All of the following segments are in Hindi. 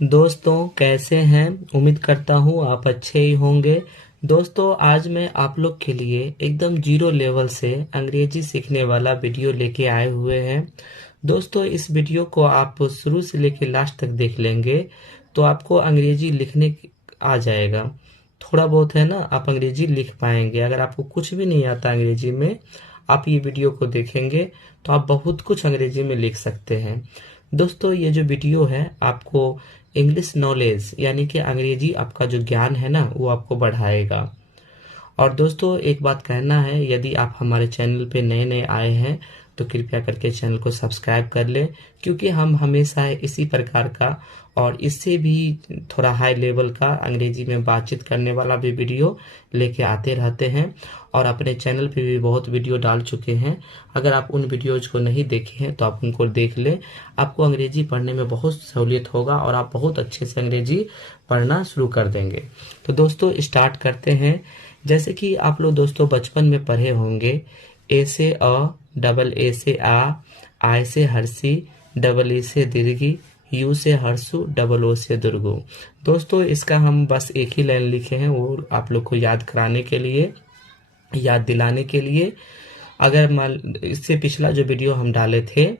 दोस्तों कैसे हैं। उम्मीद करता हूँ आप अच्छे ही होंगे। दोस्तों आज मैं आप लोग के लिए एकदम जीरो लेवल से अंग्रेजी सीखने वाला वीडियो लेके आए हुए हैं। दोस्तों इस वीडियो को आप शुरू से लेके लास्ट तक देख लेंगे तो आपको अंग्रेजी लिखने आ जाएगा। थोड़ा बहुत है ना, आप अंग्रेजी लिख पाएंगे। अगर आपको कुछ भी नहीं आता अंग्रेजी में, आप ये वीडियो को देखेंगे तो आप बहुत कुछ अंग्रेजी में लिख सकते हैं। दोस्तों ये जो वीडियो है आपको इंग्लिश नॉलेज यानी कि अंग्रेजी आपका जो ज्ञान है ना वो आपको बढ़ाएगा। और दोस्तों एक बात कहना है, यदि आप हमारे चैनल पे नए नए आए हैं तो कृपया करके चैनल को सब्सक्राइब कर लें, क्योंकि हम हमेशा इसी प्रकार का और इससे भी थोड़ा हाई लेवल का अंग्रेजी में बातचीत करने वाला भी वीडियो लेके आते रहते हैं। और अपने चैनल पे भी बहुत वीडियो डाल चुके हैं। अगर आप उन वीडियोज को नहीं देखे हैं तो आप उनको देख लें। आपको अंग्रेजी पढ़ने में बहुत सहूलियत होगा और आप बहुत अच्छे से अंग्रेजी पढ़ना शुरू कर देंगे। तो दोस्तों स्टार्ट करते हैं। जैसे कि आप लोग दोस्तों बचपन में पढ़े होंगे, ए से अ, डबल ए से आई से हर्षी, डबल ई से दीर्घी, यू से हर्षु, डबल ओ से दुर्गु। दोस्तों इसका हम बस एक ही लाइन लिखे हैं, वो आप लोग को याद कराने के लिए, याद दिलाने के लिए। अगर मान इससे पिछला जो वीडियो हम डाले थे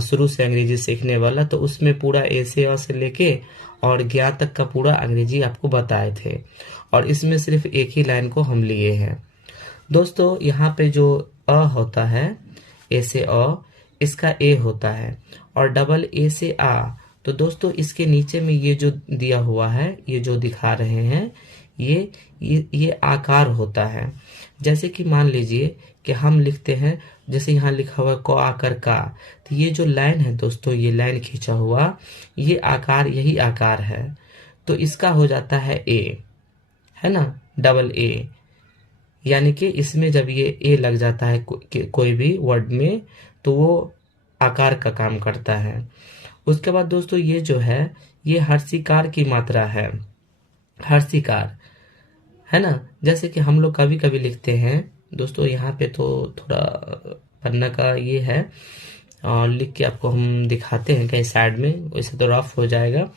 शुरू से अंग्रेजी सीखने वाला, तो उसमें पूरा ए से अ से लेके और ज्ञा तक का पूरा अंग्रेजी आपको बताए थे, और इसमें सिर्फ एक ही लाइन को हम लिए हैं। दोस्तों यहाँ पे जो अ होता है, ए से अ, इसका ए होता है, और डबल ए से आ, तो दोस्तों इसके नीचे में ये जो दिया हुआ है, ये जो दिखा रहे हैं, ये आकार होता है। जैसे कि मान लीजिए कि हम लिखते हैं, जैसे यहाँ लिखा हुआ है क आकर का, तो ये जो लाइन है दोस्तों, ये लाइन खींचा हुआ, ये आकार, यही आकार है, तो इसका हो जाता है ए, है ना, डबल ए। यानी कि इसमें जब ये ए लग जाता है कोई भी वर्ड में, तो वो आकार का काम करता है। उसके बाद दोस्तों ये जो है, ये हर्षिकार की मात्रा है, हर्षिकार, है ना। जैसे कि हम लोग कभी कभी लिखते हैं दोस्तों, यहाँ पे तो थोड़ा पन्ना का ये है, और लिख के आपको हम दिखाते हैं कहीं साइड में, वैसे तो रफ हो जाएगा।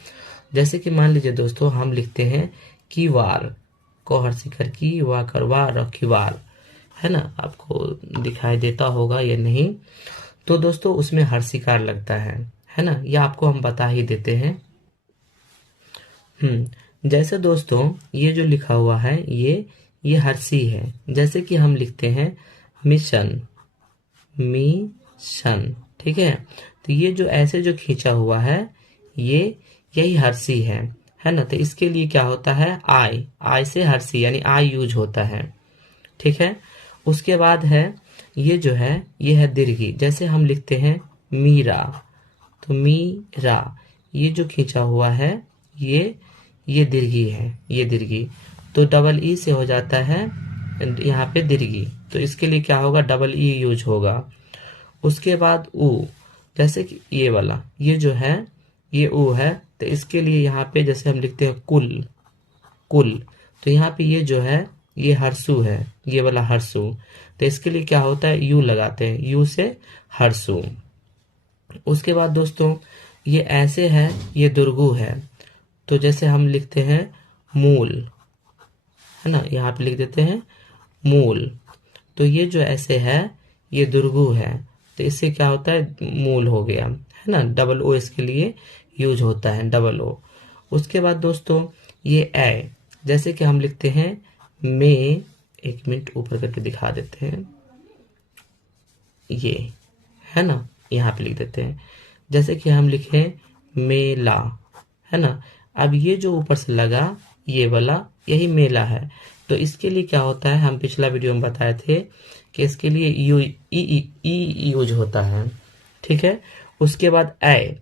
जैसे कि मान लीजिए दोस्तों हम लिखते हैं की वार, को हर्षिकर की, वा करवा रखी वार, है ना, आपको दिखाई देता होगा या नहीं। तो दोस्तों उसमें हर्षिकार लगता है ना, यह आपको हम बता ही देते हैं। जैसे दोस्तों ये जो लिखा हुआ है, ये हर्षी है। जैसे कि हम लिखते हैं मिशन, मिशन, ठीक है। तो ये जो ऐसे जो खींचा हुआ है, यही हर्षी है ना। तो इसके लिए क्या होता है, आई से हर्षी यानी आई यूज होता है, ठीक है। उसके बाद है ये जो है, ये है दीर्घी। जैसे हम लिखते हैं मीरा, तो मीरा, ये जो खींचा हुआ है, ये दीर्घी है, ये दीर्घी, तो डबल ई से हो जाता है यहाँ पे दीर्घी, तो इसके लिए क्या होगा, डबल ई यूज होगा। उसके बाद ऊ, जैसे कि ये वाला, ये जो है ये ऊ है, तो इसके लिए यहाँ पे जैसे हम लिखते हैं कुल, कुल, तो यहाँ पे ये जो है ये हर्षु है, ये वाला हर्षु, तो इसके लिए क्या होता है, यू लगाते हैं, यू से हर्षु। उसके बाद दोस्तों ये ऐसे है, ये दुर्गु है, तो जैसे हम लिखते हैं मूल, है ना, यहाँ पे लिख देते हैं मूल, तो ये जो ऐसे है ये दुर्गु है, तो इससे क्या होता है, मूल हो गया, है ना। डबल ओ इसके लिए यूज होता है, डबल ओ। उसके बाद दोस्तों ये ए, जैसे कि हम लिखते हैं में, एक मिनट ऊपर करके दिखा देते हैं, ये है ना, यहाँ पे लिख देते हैं। जैसे कि हम लिखे मेला, है ना, अब ये जो ऊपर से लगा ये वाला, यही मेला है, तो इसके लिए क्या होता है, हम पिछला वीडियो में बताए थे कि इसके लिए यू ई यूज होता है, ठीक है। उसके बाद ए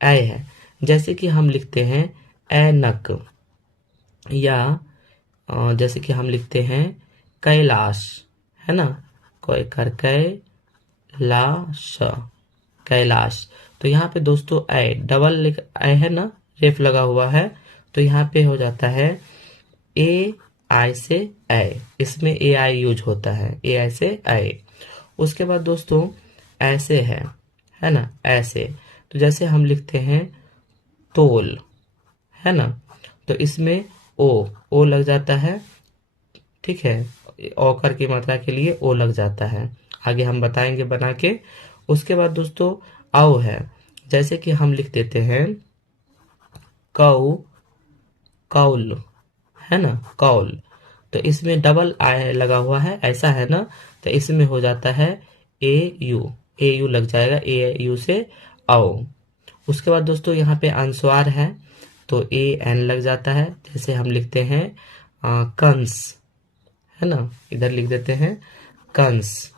है, जैसे कि हम लिखते हैं ऐनक, या जैसे कि हम लिखते हैं कैलाश, है ना, कोई कर कैलाश, कैलाश, तो यहाँ पे दोस्तों ए डबल ए है ना, रेफ लगा हुआ है, तो यहाँ पे हो जाता है ए आई से ए, इसमें ए आई यूज होता है, ए आई से ए। उसके बाद दोस्तों ऐसे है ना, ऐसे, तो जैसे हम लिखते हैं तोल, है ना। तो इसमें ओ लग जाता है, ठीक है, औकार की मात्रा के लिए ओ लग जाता है। आगे हम बताएंगे बना के। उसके बाद दोस्तों औ है, जैसे कि हम लिख देते हैं कौ, कौल, है ना, कौल। तो इसमें डबल आई लगा हुआ है, ऐसा है ना। तो इसमें हो जाता है ए यू लग जाएगा, ए यू से औ। उसके बाद दोस्तों यहाँ पे अनुस्वार है, तो ए एन लग जाता है। जैसे हम लिखते हैं कंस, है ना, इधर लिख देते हैं कंस।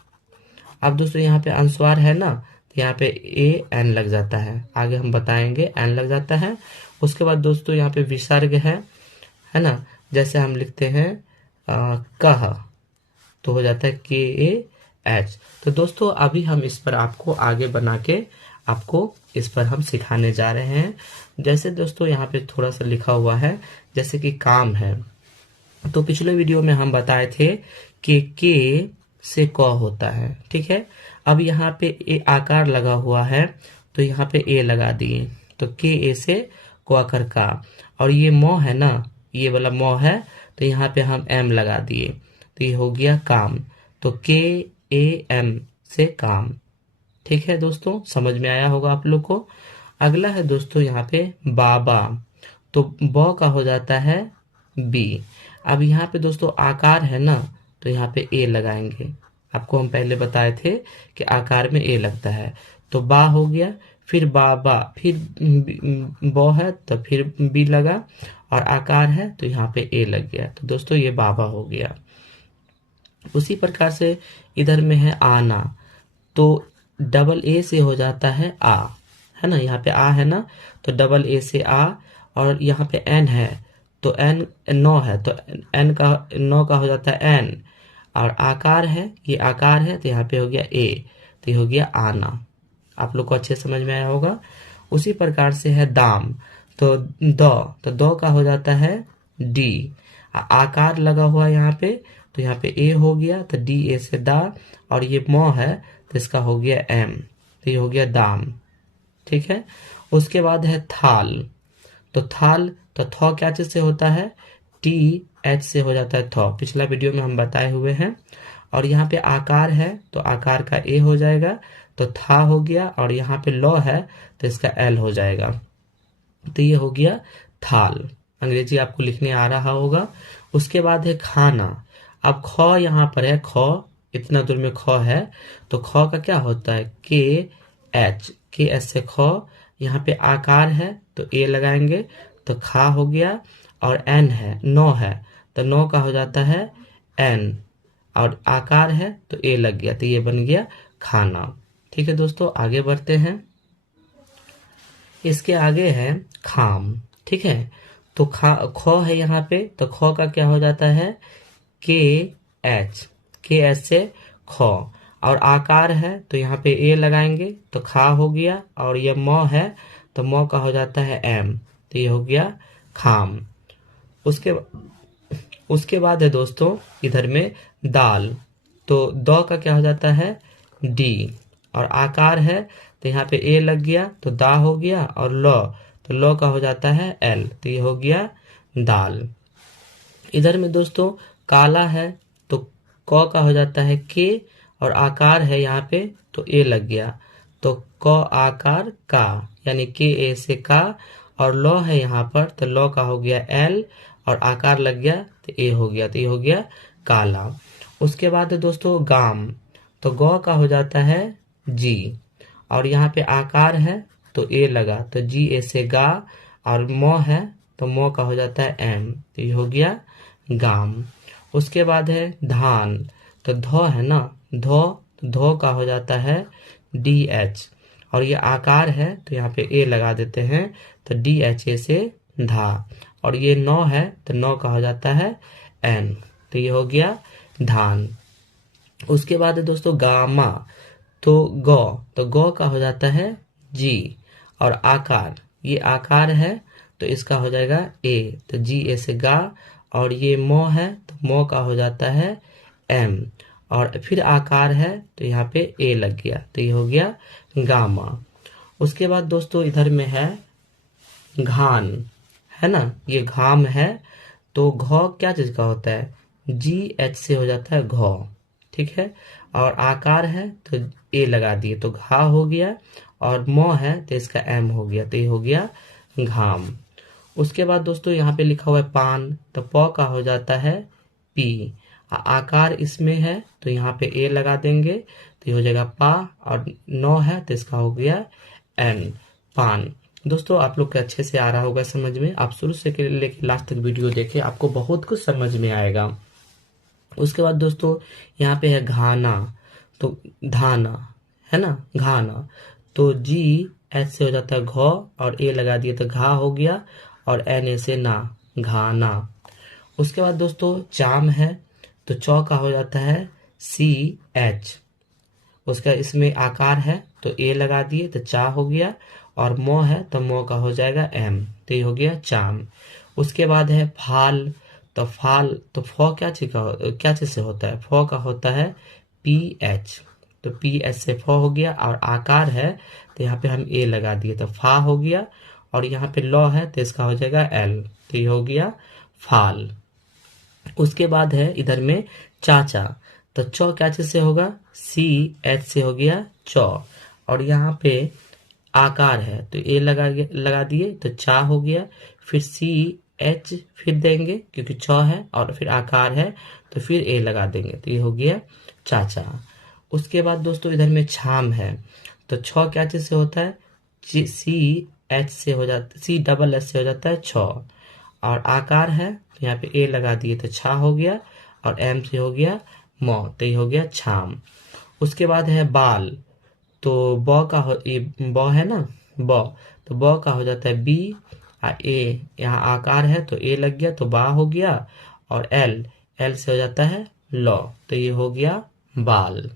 अब दोस्तों यहाँ पे अनुस्वार है ना, तो यहाँ पे ए एन लग जाता है। आगे हम बताएंगे एन लग जाता है। उसके बाद दोस्तों यहाँ पे विसर्ग है ना। जैसे हम लिखते हैं कह, तो हो जाता है के ए एच। तो दोस्तों अभी हम इस पर आपको आगे बना के आपको इस पर हम सिखाने जा रहे हैं। जैसे दोस्तों यहाँ पे थोड़ा सा लिखा हुआ है, जैसे कि काम है। तो पिछले वीडियो में हम बताए थे कि के से क होता है, ठीक है। अब यहाँ पे ए आकार लगा हुआ है, तो यहाँ पे ए लगा दिए, तो के ए से क आकर का। और ये मौ है ना, ये वाला मौ है, तो यहाँ पे हम एम लगा दिए, तो ये हो गया काम। तो के ए एम से काम, ठीक है दोस्तों, समझ में आया होगा आप लोग को। अगला है दोस्तों यहाँ पे बाबा, तो ब का हो जाता है बी। अब यहाँ पे दोस्तों आकार है ना, तो यहाँ पे ए लगाएंगे। आपको हम पहले बताए थे कि आकार में ए लगता है। तो बा हो गया, फिर बाबा, फिर ब है तो फिर बी लगा, और आकार है तो यहाँ पे ए लग गया। तो दोस्तों ये बाबा हो गया। उसी प्रकार से इधर में है आना, तो डबल ए से हो जाता है आ, है ना। यहाँ पे आ है ना, तो डबल ए से आ। और यहाँ पे एन है, तो एन नौ है, तो एन का नौ का हो जाता है एन। और आकार है, ये आकार है, तो यहाँ पे हो गया ए, तो ये हो गया आना। आप लोग को अच्छे समझ में आया होगा। उसी प्रकार से है दाम, तो दो का हो जाता है डी। आकार लगा हुआ यहाँ पे, तो यहाँ पे ए हो गया, तो डी ए से दा। और ये मौ है, तो इसका हो गया एम, तो ये हो गया दाम, ठीक है। उसके बाद है थाल, तो थाल, तो थौ क्या चीज से होता है, टी एच से हो जाता है थौ, पिछला वीडियो में हम बताए हुए हैं। और यहाँ पे आकार है, तो आकार का ए हो जाएगा, तो था हो गया। और यहाँ पे लौ है, तो इसका एल हो जाएगा, तो ये हो गया थाल। अंग्रेजी आपको लिखने आ रहा होगा। उसके बाद है खाना। अब ख यहाँ पर है, ख इतना दूर में ख है, तो ख का क्या होता है, के एच से ख। यहाँ पे आकार है, तो ए लगाएंगे, तो खा हो गया। और एन है, नौ है, तो नौ का हो जाता है एन। और आकार है, तो ए लग गया, तो ये बन गया खाना, ठीक है दोस्तों। आगे बढ़ते हैं। इसके आगे है खाम, ठीक है। तो ख है यहाँ पे, तो ख का क्या हो जाता है, के एच से ख। और आकार है, तो यहाँ पे ए लगाएंगे, तो खा हो गया। और ये मौ है, तो मौ का हो जाता है एम, तो ये हो गया खाम। उसके बाद है दोस्तों इधर में दाल, तो दो का क्या हो जाता है डी। और आकार है, तो यहाँ पे ए लग गया, तो दा हो गया। और लौ, तो लौ का हो जाता है एल, तो ये हो गया दाल। इधर में दोस्तों काला है, तो क का हो जाता है के। और आकार है यहाँ पे, तो ए लग गया, तो क आकार का, यानी के ए से का। और लौ है यहाँ पर, तो लौ का हो गया एल। और आकार लग गया, तो ए हो गया, तो ये हो गया काला। उसके बाद है दोस्तों गाम, तो गौ का हो जाता है जी। और यहाँ पे आकार है, तो ए लगा, तो जी ए से गा। और मौ है, तो मौ का हो जाता है एम, तो ये हो गया गाम। उसके बाद है धान, तो धौ है ना, धौ का हो जाता है डी एच। और ये आकार है, तो यहाँ पे ए लगा देते हैं, तो डी एच ए से धा। और ये नौ है, तो नौ का हो जाता है एन, तो ये हो गया धान। उसके बाद है दोस्तों गामा, तो गौ का हो जाता है जी। और आकार, ये आकार है, तो इसका हो जाएगा ए, तो जी ए से गा। और ये मौ है, तो मौ का हो जाता है एम। और फिर आकार है, तो यहाँ पे ए लग गया, तो ये हो गया गामा। उसके बाद दोस्तों इधर में है घान, है ना, ये घाम है, तो घ क्या चीज का होता है, जी एच से हो जाता है घ, ठीक है। और आकार है तो ए लगा दिए तो घा हो गया, और म है तो इसका एम हो गया, तो ये हो गया घाम। उसके बाद दोस्तों यहाँ पे लिखा हुआ है पान, तो प का हो जाता है पी। आकार इसमें है तो यहाँ पे ए लगा देंगे तो ये हो जाएगा पा, और नौ है तो इसका हो गया एन, पान। दोस्तों आप लोग को अच्छे से आ रहा होगा समझ में, आप शुरू से लेके लास्ट तक वीडियो देखें, आपको बहुत कुछ समझ में आएगा। उसके बाद दोस्तों यहाँ पे है घाना, तो धाना, है ना, घाना, तो जी एच से हो जाता है घ, और ए लगा दिए तो घा हो गया, और एन ए से ना, घाना। उसके बाद दोस्तों चाम है, तो चौ का हो जाता है सी एच, उसका इसमें आकार है तो ए लगा दिए तो चा हो गया, और मो है तो मो का हो जाएगा एम, तो ये हो गया चाम। उसके बाद है फाल, तो फाल तो फ क्या चीज से होता है, फ का होता है पी एच, तो पी एच से फ हो गया, और आकार है तो यहाँ पे हम ए लगा दिए तो फा हो गया, और यहाँ पे लॉ है तो इसका हो जाएगा एल, तो ये हो गया फाल। उसके बाद है इधर में चाचा, तो चौ क्या चीज से होगा, सी एच से हो गया चौ, और यहाँ पे आकार है तो ए लगा दिए तो चा हो गया, फिर सी एच फिर देंगे क्योंकि चौ है, और फिर आकार है तो फिर ए लगा देंगे, तो ये हो गया चाचा। उसके बाद दोस्तों इधर में छाम है, तो छ क्या चीज से होता है, सी एच से हो जाता, सी डबल एच से हो जाता है छ, और आकार है तो यहाँ पे ए लगा दिए तो छा हो गया, और एम से हो गया मौ, तो ये हो गया छाम। उसके बाद है बाल, तो ब का ये ब है ना, ब, तो ब का हो जाता है बी, ए यहाँ आकार है तो ए लग गया तो बा हो गया, और एल, एल से हो जाता है लॉ, तो ये हो गया बाल।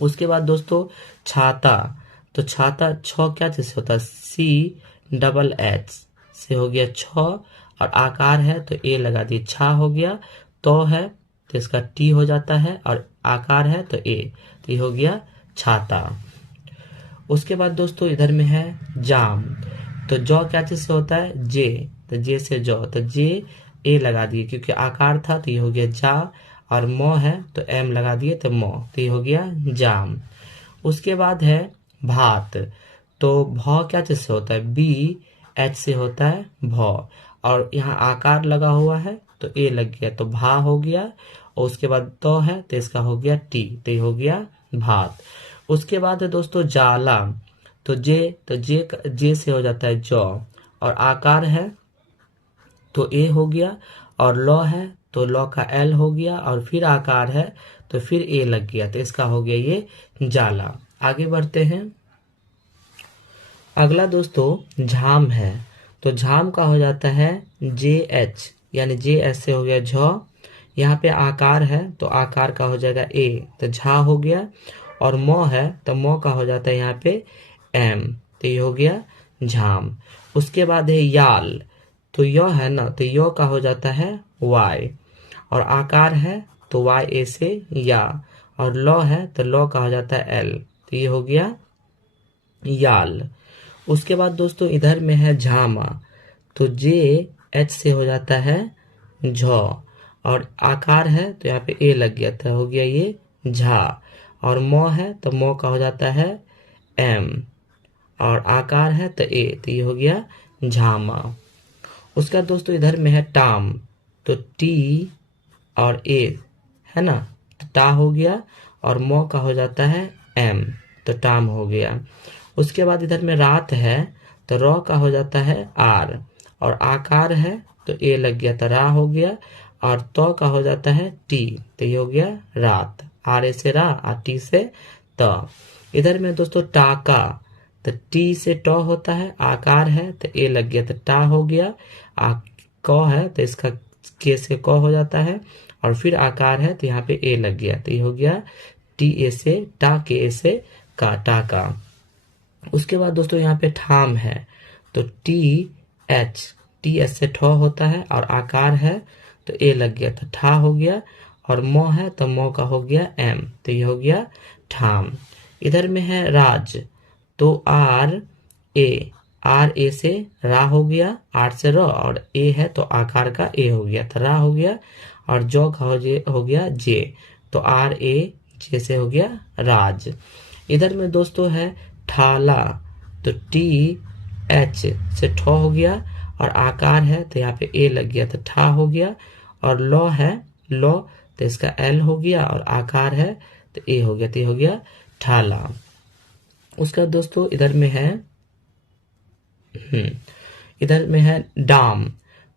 उसके बाद दोस्तों छाता, तो छाता छ क्या चीज से होता है, सी डबल एच से हो गया छ, और आकार है तो ए लगा दिए छा हो गया, तो है तो इसका टी हो जाता है, और आकार है तो ए, तो ये हो गया छाता। उसके बाद दोस्तों इधर में है जाम, तो जौ क्या चीज से होता है, जे, तो जे से जौ, तो जे ए लगा दिए क्योंकि आकार था तो ये हो गया जा, और मो है तो एम लगा दिए तो मो, तो ये हो गया जाम। उसके बाद है भात, तो भ क्या चीज से होता है, बी एच से होता है भ, और यहाँ आकार लगा हुआ है तो ए लग गया तो भा हो गया, और उसके बाद तो है तो इसका हो गया टी, तो ये हो गया भात। उसके बाद है दोस्तों जाला, तो जे से हो जाता है जौ, और आकार है तो ए हो गया, और लॉ है तो लॉ का एल हो गया, और फिर आकार है तो फिर ए लग गया, तो इसका हो गया ये जाला। आगे बढ़ते हैं। अगला दोस्तों झाम है, तो झाम का हो जाता है जे एच, यानी जे एच से हो गया झ, यहाँ पे आकार है तो आकार का हो जाएगा ए, तो झा हो गया, और मो है तो मो का हो जाता है यहाँ पे एम, तो ये हो गया झाम। उसके बाद है याल, तो यो है ना, तो यो का हो जाता है वाई, और आकार है तो वाई ए से या, और लॉ है तो लॉ का हो जाता है एल, तो ये हो गया याल। उसके बाद दोस्तों इधर में है झामा, तो जे एच से हो जाता है झ, और आकार है तो यहाँ पे ए लग गया था, हो गया ये झा, और मो है तो मो का हो जाता है एम, और आकार है तो ए, तो ये हो गया झामा। उसका दोस्तों इधर में है टाम, तो टी और ए है ना, तो टा हो गया, और मो का हो जाता है एम, तो टाम हो गया। उसके बाद इधर में रात है, तो रॉ का हो जाता है आर, और आकार है तो ए लग गया तो रा हो गया, और तो का हो जाता है टी, तो ये हो गया रात, आर ए से रा और टी से त। इधर में दोस्तों टाका, तो टी से ट होता है, आकार है तो ए लग गया तो टा हो गया, क है तो इसका के से क हो जाता है, और फिर आकार है तो यहाँ पे ए लग गया, तो ये हो गया टी ए से टा, के ए से का, टाका। उसके बाद दोस्तों यहाँ पे ठाम है, तो टी एच से ठ होता है, और आकार है तो ए लग गया तो ठा हो गया, और मो है तो मो का हो गया एम, तो ये हो गया ठाम। इधर में है राज, तो आर ए, आर ए से रा हो गया, आर से र, और ए है तो आकार का ए हो गया, तो रा हो गया। और जौ का हो गया जे, तो आर ए जे से हो गया राज। इधर में दोस्तों है ठाला, तो टी एच से ठो हो गया, और आकार है तो यहाँ पे ए लग गया तो ठा हो गया। और लौ है लौ, तो इसका एल हो गया, और आकार है तो ए हो गया, तो ये हो गया ठाला। उसका दोस्तों इधर में है डाम,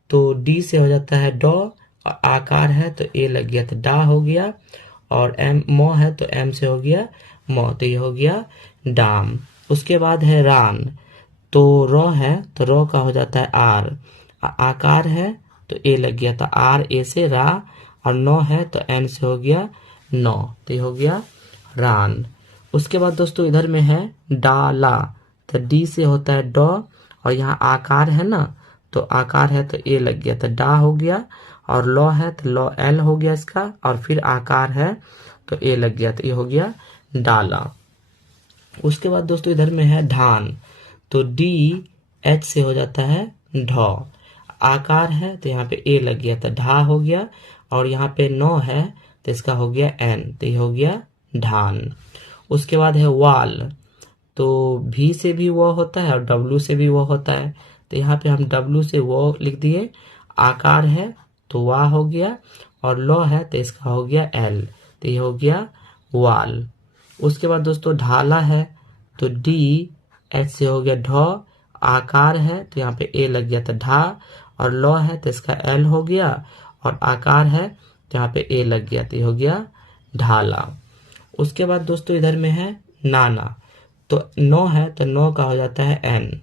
तो डी से हो जाता है डॉ, और आकार है तो ए लग गया तो डा हो गया। और एम मो है तो एम से हो गया मो, तो ये हो गया डाम। उसके बाद है रान, तो रो है तो रो का हो जाता है आर, आकार है तो ए लग गया तो आर ए से रा, और नो है तो एन से हो गया नो, तो ये हो गया रान। उसके बाद दोस्तों इधर में है डाला, तो डी से होता है डॉ, और यहाँ आकार है ना, तो आकार है तो ए लग गया तो डा हो गया। और लॉ है तो लॉ एल हो गया इसका, और फिर आकार है तो ए लग गया, तो ये हो गया डाला। उसके बाद दोस्तों इधर में है धान, तो डी एच से हो जाता है ढौ, आकार है तो यहाँ पे ए लग गया तो ढा हो गया। और यहाँ पे नो है तो इसका हो गया एन, तो ये हो गया धान। उसके बाद है वाल, तो भी से भी वो होता है और डब्लू से भी वो होता है, तो यहाँ पे हम डब्लू से वो लिख दिए। आकार है तो वाह हो गया, और लो है तो इसका हो गया एल, तो ये हो गया वाल। उसके बाद दोस्तों ढाला है, तो डी एच से हो गया ढौ, आकार है तो यहाँ पे ए लग गया तो ढा, और लो है तो इसका एल हो गया, और आकार है तो यहाँ पे ए लग गया, तो ये हो गया ढाला। उसके बाद दोस्तों इधर में है नाना, तो नो है तो नो का हो जाता है एन,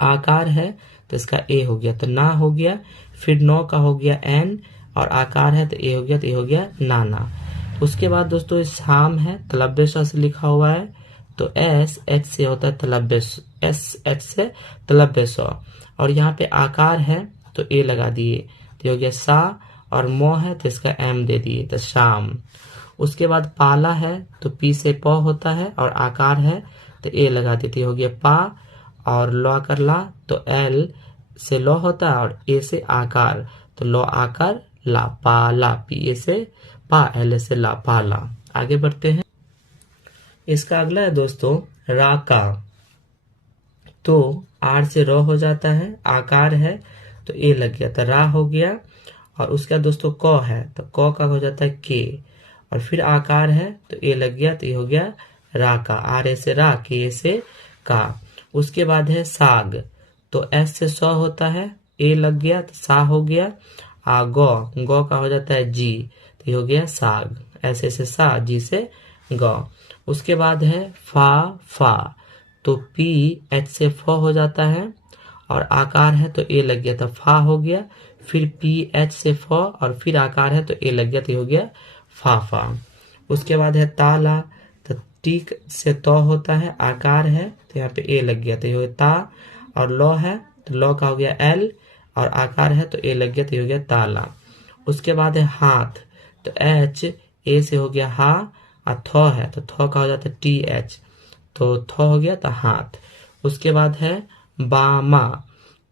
आकार है तो इसका ए हो गया तो ना हो गया। फिर नो का हो गया एन, और आकार है तो ए हो गया, तो ये हो गया नाना। उसके बाद दोस्तों शाम है, तलब्बेशा से लिखा हुआ है, तो एस एच से होता है तलब्बेश, एस एच से तलब्बेशा, और यहाँ पे आकार है तो ए लगा दिए, तो हो गया सा, और मो है तो इसका एम दे दिए तो शाम। उसके बाद पाला है, तो पी से प होता है, और आकार है तो ए लगा देती, हो गया पा। और लो कर ला, तो एल से लो होता है, और ए से आकार, तो लो आकार ला, पाला, पी ए से पा, एल से ला, पाला। आगे बढ़ते हैं। इसका अगला है दोस्तों राका, तो आर से रो हो जाता है, आकार है तो ए लग गया तो रा हो गया। और उसका दोस्तों क है, तो क का हो जाता है के, और फिर आकार है तो ए लग गया, तो ये हो गया राका, आर ए से रा, के ए से का। उसके बाद है साग, तो एस से स होता है, ए लग गया तो सा हो गया। गौ का हो जाता है जी, तो ये हो गया साग, ऐसे से सा, जी से गौ। उसके बाद है फा, तो पी एच से फ हो जाता है, और आकार है तो ए लग गया तो फा हो गया। फिर पी एच से फ, और फिर आकार है तो ए लग गया, तो ये हो गया फाफा। उसके बाद है ताला, तो टी से तो होता है, आकार है तो यहाँ पे ए लग गया, तो ये हो गया ता। और लो है तो लो का हो गया एल, और आकार है तो ए लग गया, तो ये हो गया ताला। उसके बाद है हाथ, तो एच ए से हो गया हा, और थो है तो थो का हो जाता है टी एच, तो थो हो गया तो हाथ। उसके बाद है बामा,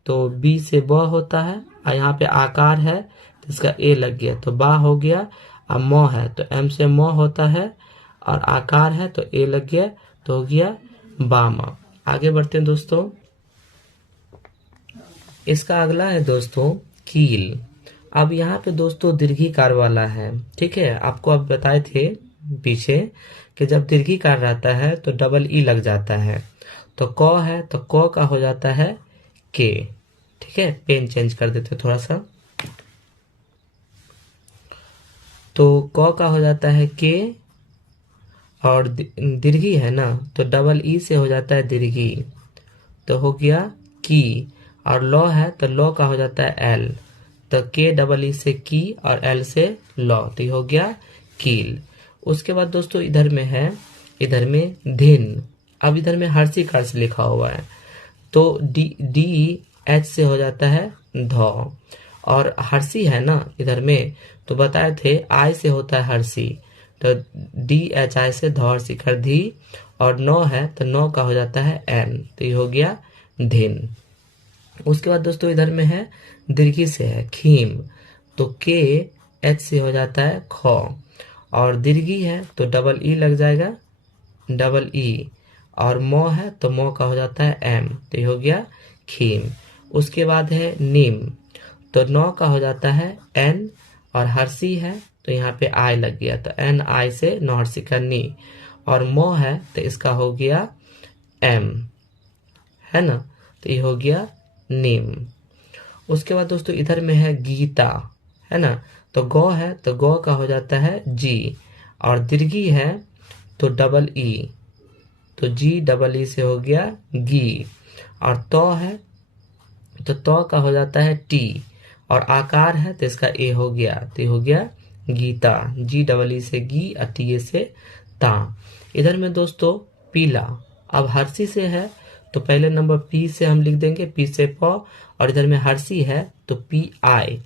तो बी से ब होता है, और यहाँ पे आकार है तो इसका ए लग गया तो बा हो गया। और मो है तो एम से मो होता है, और आकार है तो ए लग गया, तो हो गया बामा। आगे बढ़ते हैं दोस्तों। इसका अगला है दोस्तों कील। अब यहाँ पे दोस्तों दीर्घिकार वाला है, ठीक है। आपको अब बताए थे पीछे कि जब दीर्घिकार रहता है तो डबल ई लग जाता है, तो क है तो क का हो जाता है के, ठीक है। पेन चेंज कर देते हैं थोड़ा सा, तो क का हो जाता है के, और दीर्घी है ना तो डबल ई से हो जाता है दीर्घी, तो हो गया की। और लो है तो लो का हो जाता है एल, तो के डबल ई से की, और एल से लो, तो ये हो गया कील। उसके बाद दोस्तों इधर में है, इधर में धिन। अब इधर में हर्षी कार से लिखा हुआ है, तो डी एच से हो जाता है धौ, और हर्षी है ना इधर में, तो बताए थे आई से होता है हर्षी, तो डी एच आई से धौ शिखर धी। और नो है तो नो का हो जाता है एन, तो ये हो गया धिन। उसके बाद दोस्तों इधर में है दीर्घी से है खीम, तो के एच से हो जाता है खौ, और दीर्घी है तो डबल ई लग जाएगा, डबल ई, और मौ है तो मौ का हो जाता है एम, तो ये हो गया खीम। उसके बाद है नीम, तो नौ का हो जाता है एन, और हर्षी है तो यहाँ पे आई लग गया, तो एन आई से नौहर्षी का नी, और मौ है तो इसका हो गया एम, है ना, तो ये हो गया नीम। उसके बाद दोस्तों इधर में है गीता, है ना, तो गौ है तो गौ का हो जाता है जी, और दीर्घी है तो डबल ई, तो जी डबल ई से हो गया गी, और तौ है तो तौ का हो जाता है टी, और आकार है तो इसका ए हो गया, तो ये हो गया गीता, जी डबल ई से गी और टी ए से ता। इधर में दोस्तों पीला, अब हर्षी से है तो पहले नंबर पी से हम लिख देंगे, पी से प, और इधर में हर्षी है तो पी आई,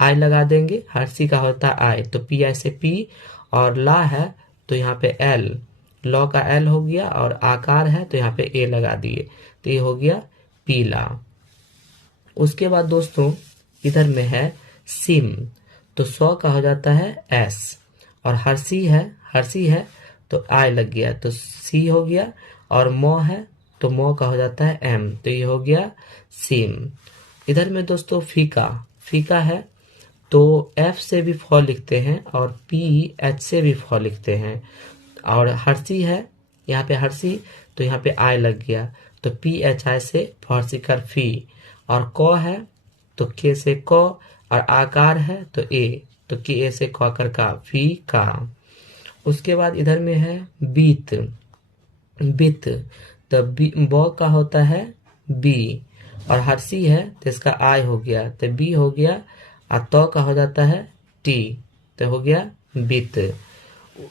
आई लगा देंगे, हर्षी का होता है आई, तो पी आई से पी, और ला है तो यहाँ पे एल, लॉ का एल हो गया, और आकार है तो यहाँ पे ए लगा दिए, तो ये हो गया पीला। उसके बाद दोस्तों इधर में है सिम, तो सौ का हो जाता है एस, और हर्षी है तो आई लग गया, तो सी हो गया, और मौ है तो मौ का हो जाता है एम, तो ये हो गया सिम। इधर में दोस्तों फीका है तो एफ से भी फॉ लिखते हैं, और पी एच से भी फॉ लिखते हैं, और हर्षी है यहाँ पे हर्षी तो यहाँ पे आई लग गया, तो पी एच आई से फॉर्सी कर फी, और कौ है तो के से कौ, और आकार है तो ए, तो के ए से कौ कर का, फी का। उसके बाद इधर में है बीत, तो बौ का होता है बी, और हर्षी है तो इसका आई हो गया, तो बी हो गया, और तौ का हो जाता है टी, तो हो गया बीत।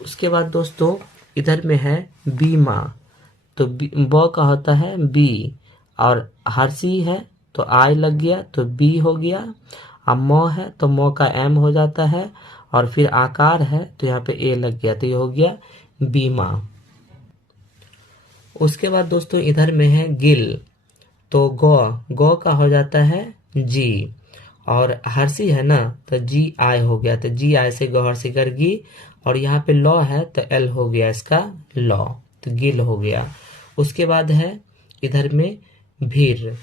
उसके बाद दोस्तों इधर में है बीमा, तो बौ का होता है बी, और हर्षी है तो आई लग गया तो बी हो गया, अब मौ है तो मौ का एम हो जाता है, और फिर आकार है तो यहाँ पे ए लग गया, तो ये हो गया बीमा। उसके बाद दोस्तों इधर में है गिल, तो गौ का हो जाता है जी, और हर्षी है ना तो जी आई हो गया, तो जी आई से गौ हर्षी कर गी, और यहाँ पे लॉ है तो एल हो गया इसका लॉ, तो गिल हो गया। उसके बाद है इधर में भीर,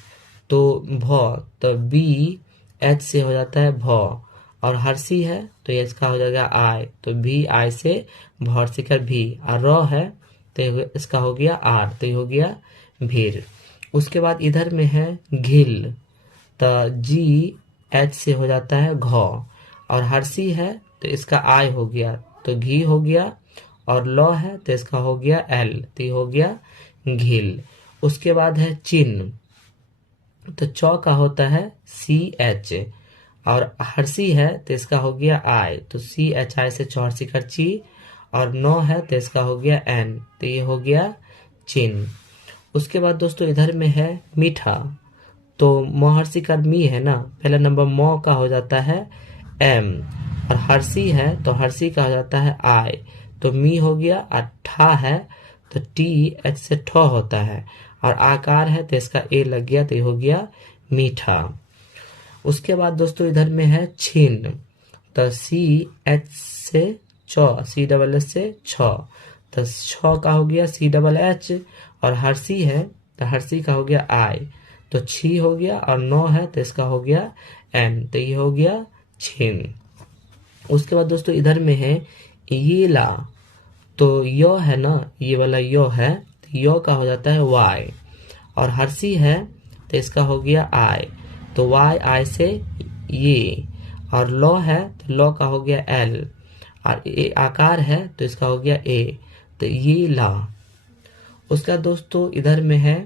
तो भौ, तो बी एच से हो जाता है भौ, और हर्षी है तो ये इसका हो जाएगा आई, तो भी आई से भौर्षी कर भी, और रॉ है तो इसका हो गया आर, तो ये हो गया भीर। उसके बाद इधर में है घिल, तो जी एच से हो जाता है घौ, और हर्षी है तो इसका आई हो गया तो घी हो गया, और लॉ है तो इसका हो गया एल, तो ये हो गया घिल। उसके बाद है चिन्ह, तो चौ का होता है सी एच, और हर्षी है तो इसका हो गया आई, तो सी एच आई से चौहर्षी कर ची, और नौ है तो इसका हो गया एन, तो ये हो गया चिन्ह। उसके बाद दोस्तों इधर में है मीठा, तो मोहर्षी का मी है ना, पहला नंबर मौ का हो जाता है एम, और हर्षी है तो हर्षी का हो जाता है आई, तो मी हो गया, और ठा है तो टी एच से ठो होता है, और आकार है तो इसका ए लग गया, तो ये हो गया मीठा। उसके बाद दोस्तों इधर में है छीन, तो सी एच से चौ, सी डबल एच से छ, तो छ का हो गया सी डबल एच, और हर्षी है तो हर्षी का हो गया आई, तो छी हो गया, और नौ है तो इसका हो गया एम, तो ये हो गया छीन। उसके बाद दोस्तों इधर में है ये ला, तो यो है ना, ये वाला यो है तो यो का हो जाता है वाई, और हर्षी है तो इसका हो गया आई, तो वाई आई से ये, और लॉ है तो लॉ का हो गया एल, और ए आकार है तो इसका हो गया ए, तो ये ला। उसका दोस्तों इधर में है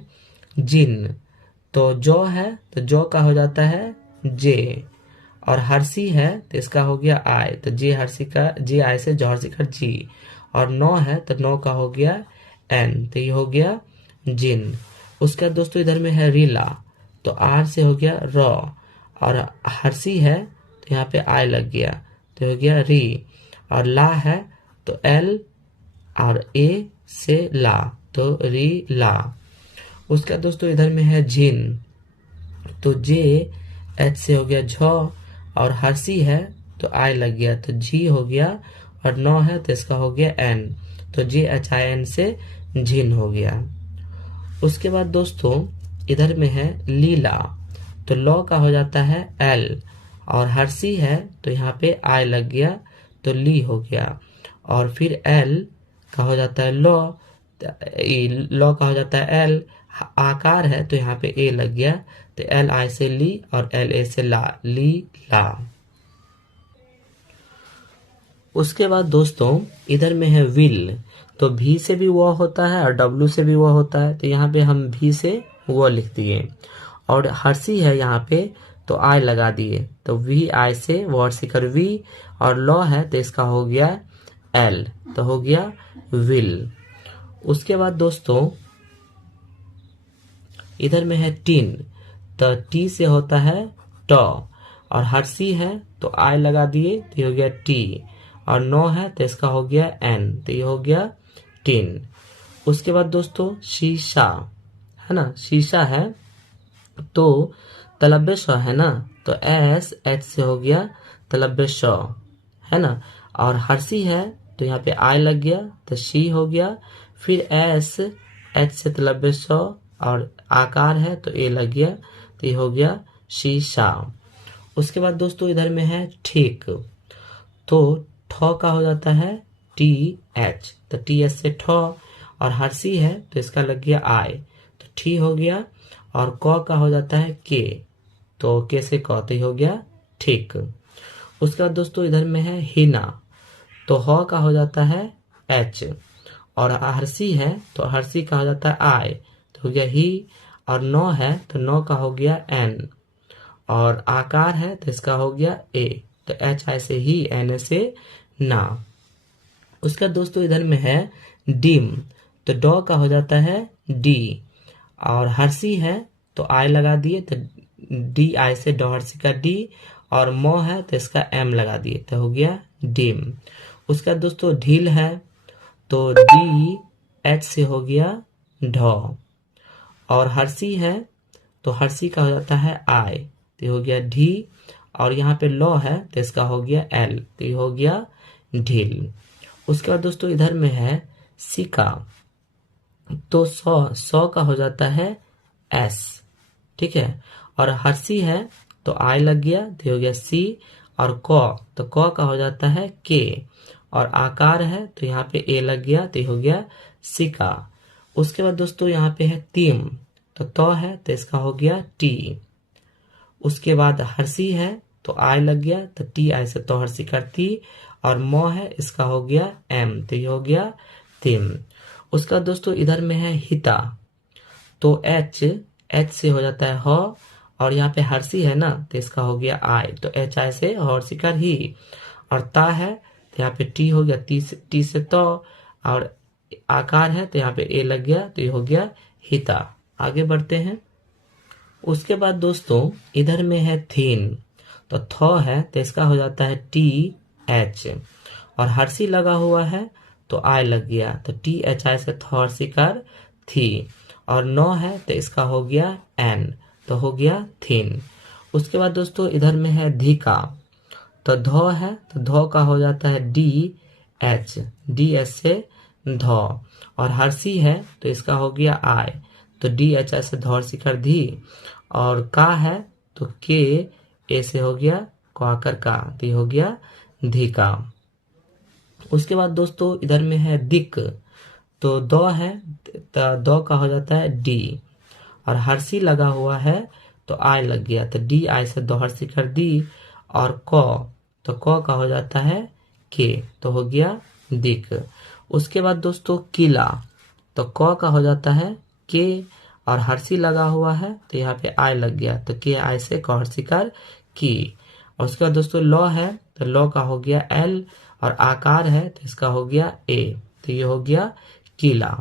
जिन, तो जो है तो जो का हो जाता है जे, और हर्षी है तो इसका हो गया आई, तो जे हर्षी का जे आई से जौहर्षी का जी, और नौ है तो नौ का हो गया एन, तो ये हो गया जिन। उसका दोस्तों इधर में है रीला, तो आर से हो गया रॉ, और हर्षी है तो यहाँ पे आई लग गया तो हो गया री, और ला है तो एल, और ए से ला तो री ला। उसका दोस्तों इधर में है झिन, तो जे एच से हो गया झ, और हर्षी है तो आई लग गया तो जी हो गया, और नौ है तो इसका हो गया एन, तो जे एच आई एन से झिन हो गया। उसके बाद दोस्तों इधर में है लीला, तो लॉ का हो जाता है एल, और हर्षी है तो यहाँ पे आई लग गया तो ली हो गया, और फिर एल का हो जाता है लॉ, लॉ का हो जाता है एल, आकार है तो यहाँ पे ए लग गया, तो एल आई से ली और एल ए से ला, ली ला। उसके बाद दोस्तों इधर में है विल, तो भी से भी वो होता है और डब्ल्यू से भी वो होता है, तो यहाँ पे हम भी से वो लिख दिए, और हर्षी है यहाँ पे तो आई लगा दिए, तो वी आई से वो हर्षिकर वी, और लॉ है तो इसका हो गया एल, तो हो गया विल। उसके बाद दोस्तों इधर में है टीन, तो टी से होता है ट, और हर्षी है तो आई लगा दिए तो ये हो गया टी, और नो है तो इसका हो गया एन, तो ये हो गया टिन। उसके बाद दोस्तों शीशा है ना, शीशा है तो तलब्बे श है ना, तो एस एच से हो गया तलब्बे श है ना, और हर्षी है तो यहाँ पे आई लग गया तो शी हो गया, फिर एस एच से तलब्बे श, और आकार है तो ए लग गया तो ये हो गया शीशा। उसके बाद दोस्तों इधर में है ठीक, तो ठ का हो जाता है टी एच, तो टी एच से ठ, और हर्षी है तो इसका लग गया आई तो ठी हो गया, और क का हो जाता है के, तो के से क, तो हो गया ठीक। उसके बाद दोस्तों इधर में है हिना, तो ह का हो जाता है एच, और हर्षी है तो हर्षी का हो जाता है आई, तो हो गया ही, और नौ है तो नौ का हो गया एन, और आकार है तो इसका हो गया ए, तो एच आई से ही, एन ए से ना। उसका दोस्तों इधर में है डिम, तो डॉ का हो जाता है डी, और हर्षी है तो आई लगा दिए तो डी आई से डॉ हर्षी का डी, और मो है तो इसका एम लगा दिए तो हो गया डिम। उसका दोस्तों ढील है तो डी एच से हो गया ढ, और हर्षी है तो हर्षी का हो जाता है आई तो हो गया ढी, और यहाँ पे लॉ है तो इसका हो गया एल, तो ये हो गया ढील। उसके बाद दोस्तों इधर में है सिका, तो सौ का हो जाता है एस, ठीक है, और हर्षी है तो आई लग गया तो हो गया सी, और तो क का हो जाता है के, और आकार है तो यहाँ पे ए लग गया तो हो गया सिका। उसके बाद दोस्तों यहाँ पे है तीम, तो है तो इसका हो गया टी। उसके बाद हर्षी है तो आई लग गया तो टी आई से तो हर्षी करती, और मो है इसका हो गया एम, तो ये हो गया तिम। उसका दोस्तों इधर में है हिता, तो एच से हो जाता है ह, और यहाँ पे हर्षी है ना तो इसका हो गया आई, तो एच आई से हर्षी कर ही, और ता है तो यहाँ पे टी हो गया टी से तो, और आकार है तो यहाँ पे ए लग गया तो ये हो गया हिता। आगे बढ़ते हैं। उसके बाद दोस्तों इधर में है थीन, तो थ है तो इसका हो जाता है टी एच, और हर्षी लगा हुआ है तो आई लग गया तो टी एच आई से थ हर्षी कर थी, और नौ है तो इसका हो गया एन, तो हो गया थीन। उसके बाद दोस्तों इधर में है धिका, तो ध है तो ध का हो जाता है डी एच, डी एच से ध, और हर्षी है तो इसका हो गया आई, तो डी एच आई से धौर शिखर धी, और का है तो के ए से हो गया क्वाकर का, तो ये हो गया धिका। उसके बाद दोस्तों इधर में है दिक, तो दो है तो दो का हो जाता है डी, और हर्षी लगा हुआ है तो आई लग गया तो डी आई से दो हर्षी कर दी, और तो क का हो जाता है के, तो हो गया दिक। उसके बाद दोस्तों किला, तो क का हो जाता है के, और हर्षी लगा हुआ है तो यहाँ पे आई लग गया तो के आई से क हर्षी कर की। और उसके बाद दोस्तों लॉ है तो लॉ का हो गया एल, और आकार है तो इसका हो गया ए, तो ये हो गया किला।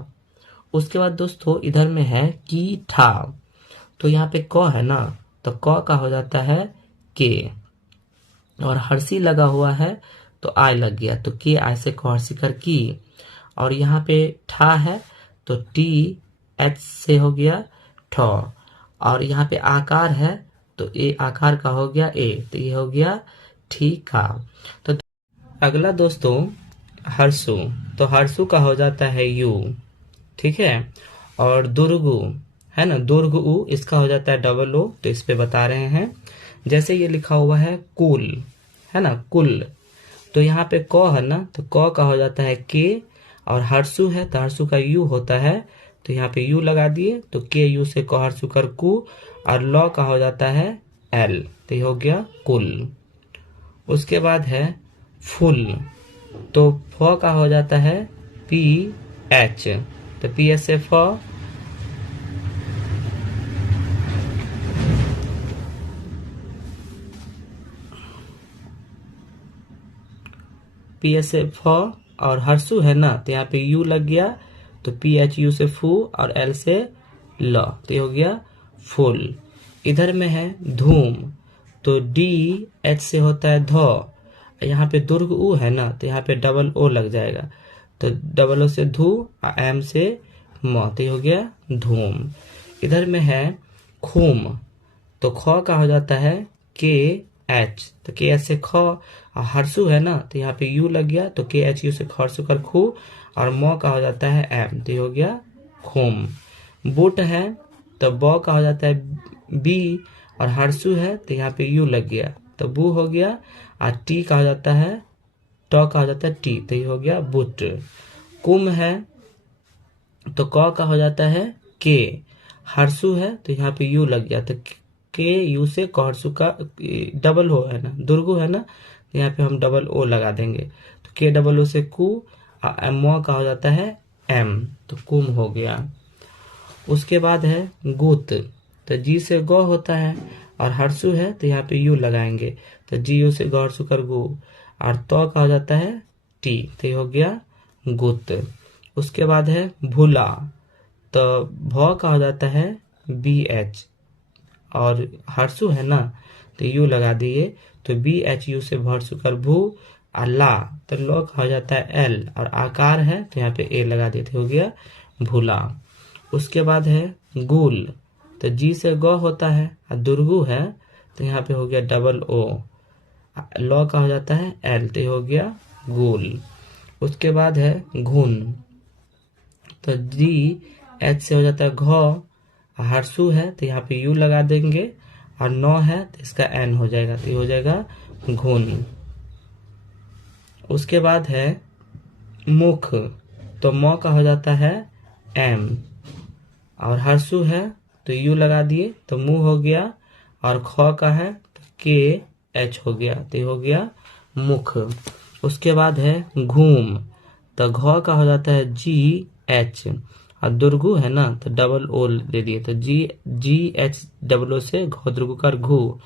उसके बाद दोस्तों इधर में है की ठा, तो यहाँ पे क है ना तो क का हो जाता है के, और हर्षी लगा हुआ है तो आई लग गया तो के आई से क हर्षी कर की, और यहाँ पे ठा है तो टी एच से हो गया ठ। और यहाँ पे आकार है तो ए आकार का हो गया ए, तो ये हो गया ठीका। तो अगला दोस्तों हर्षु, तो हर्षु का हो जाता है यू, ठीक है। और दुर्गु है ना, दुर्ग उ, इसका हो जाता है डबल ओ, तो इस पे बता रहे हैं। जैसे ये लिखा हुआ है कुल, है ना कुल, तो यहाँ पे क है ना, तो क का हो जाता है के, और हर्षु है तो हर्षु का यू होता है, तो यहाँ पे यू लगा दिए, तो के यू से क हर्षु कर कु, और ल का हो जाता है एल, तो ये हो गया कुल। उसके बाद है फुल, तो फ का हो जाता है पी एच, तो पी एच से फ, पी एच से फ, और हर्षु है ना तो यहाँ पे यू लग गया, तो पी एच यू से फू, और एल से ल, तो ये हो गया फुल। इधर में है धूम, तो डी एच से होता है ध, यहाँ पे दुर्ग उ है ना, तो यहाँ पे डबल ओ लग जाएगा, तो डबल ओ से धू, एम से म, तो ये हो गया धूम। इधर में है खूम, तो ख का हो जाता है के एच, तो के एच से ख, और हर्षु है ना तो यहाँ पे यू लग गया, तो के एच यू से हर्षु कर खू, और म का हो जाता है एम, तो ये हो गया खूम। बुट है तो ब का हो जाता है बी, और हर्षु है तो यहाँ पे यू लग गया, तो बू हो गया, और टी का हो जाता है ट का हो जाता है टी, तो ये हो गया बुट। कुम है तो क का हो जाता है के, हर्षु है तो यहाँ पे यू लग गया, तो के यू से क हर्षु का डबल हो है ना, दुर्गु है ना, तो यहाँ पे हम डबल ओ लगा देंगे, तो के डबल ओ से कु, म का हो जाता है एम, तो कुम हो गया। उसके बाद है गुत, तो जी से गौ होता है, और हर्षु है तो यहाँ पे यू लगाएंगे, तो जी यू से गौ हर्षु कर गु, और तो का हो जाता है टी, तो ये हो गया गुत। उसके बाद है भूला, तो भ का हो जाता है बी एच, और हर्षु है ना तो यू लगा दिए, तो बी एच यू से हर्षु कर भू, और ला तो लो का हो जाता है एल, और आकार है तो यहाँ पे ए लगा देते, हो गया भूला। उसके बाद है गुल, तो जी से गौ होता है, और दुर्गु है तो यहाँ पे हो गया डबल ओ, लॉ का हो जाता है एल, तो हो गया गुल। उसके बाद है घुन, तो जी एच से हो जाता है घ, हर्षु है तो यहाँ पे यू लगा देंगे, और नौ है तो इसका एन हो जाएगा, तो ये हो जाएगा घुन। उसके बाद है मुख, तो म का हो जाता है एम, और हर्षु है तो यू लगा दिए, तो मुंह हो गया, और ख का है तो के एच हो गया, तो ये हो गया मुख। उसके बाद है घूम, तो घ का हो जाता है जी एच, और दुर्गु है ना तो डबल ओ दे दिए, तो जी एच डबल ओ से घ दुर्गु कर घू,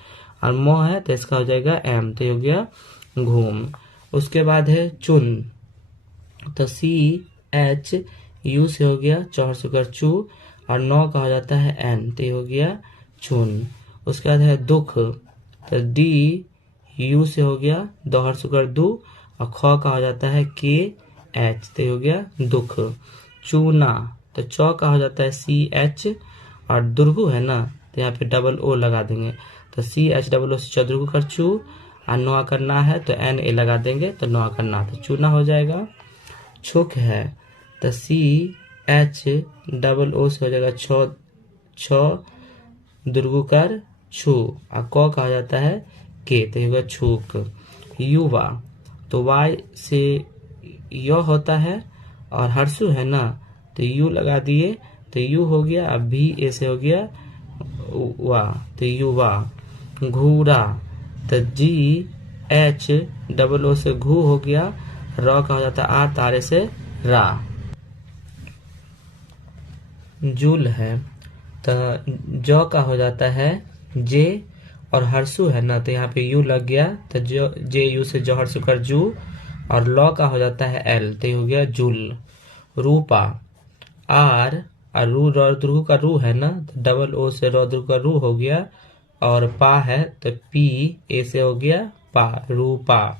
और मोह है तो इसका हो जाएगा एम, तो ये हो गया घूम। उसके बाद है चुन, तो सी एच यू से हो गया चौहर सुकर चू, और नौ का हो जाता है एन, तो ये हो गया चुन। उसके बाद है दुख, तो डी यू से हो गया दोहर सुकर दू, और ख का हो जाता है के एच, तो ये हो गया दुख। चूना, तो चौ का हो जाता है सी एच, और दुर्गु है ना तो यहाँ पे डबल ओ लगा देंगे, तो सी एच डबल ओ से चौदुर्गु कर चू, और नौ करना है तो एन ए लगा देंगे, तो नौ करना, तो चूना हो जाएगा। छुक है तो सी एच डबल ओ से हो जाएगा छ दुर्गु कर छू, और क का हो जाता है के, तो होगा छूक। युवा, तो वाई से य होता है, और हर्षु है ना तो यू लगा दिए, तो यू हो गया, अब भी ए से हो गया वा, तो युवा। घूरा, तो जी एच डबल ओ से घू हो गया, र का हो जाता है आ, तारे से रा। जूल है तो ज का हो जाता है जे, और हर्षु है ना तो यहाँ पे यू लग गया, तो जे यू से जो हर्षु कर जू, और लॉ का हो जाता है एल, तो हो गया जूल। रूपा, आर और रू रुद्रु का रू है ना तो डबल ओ से रुद्रु का रू हो गया, और पा है तो पी ए से हो गया पा, रूपा।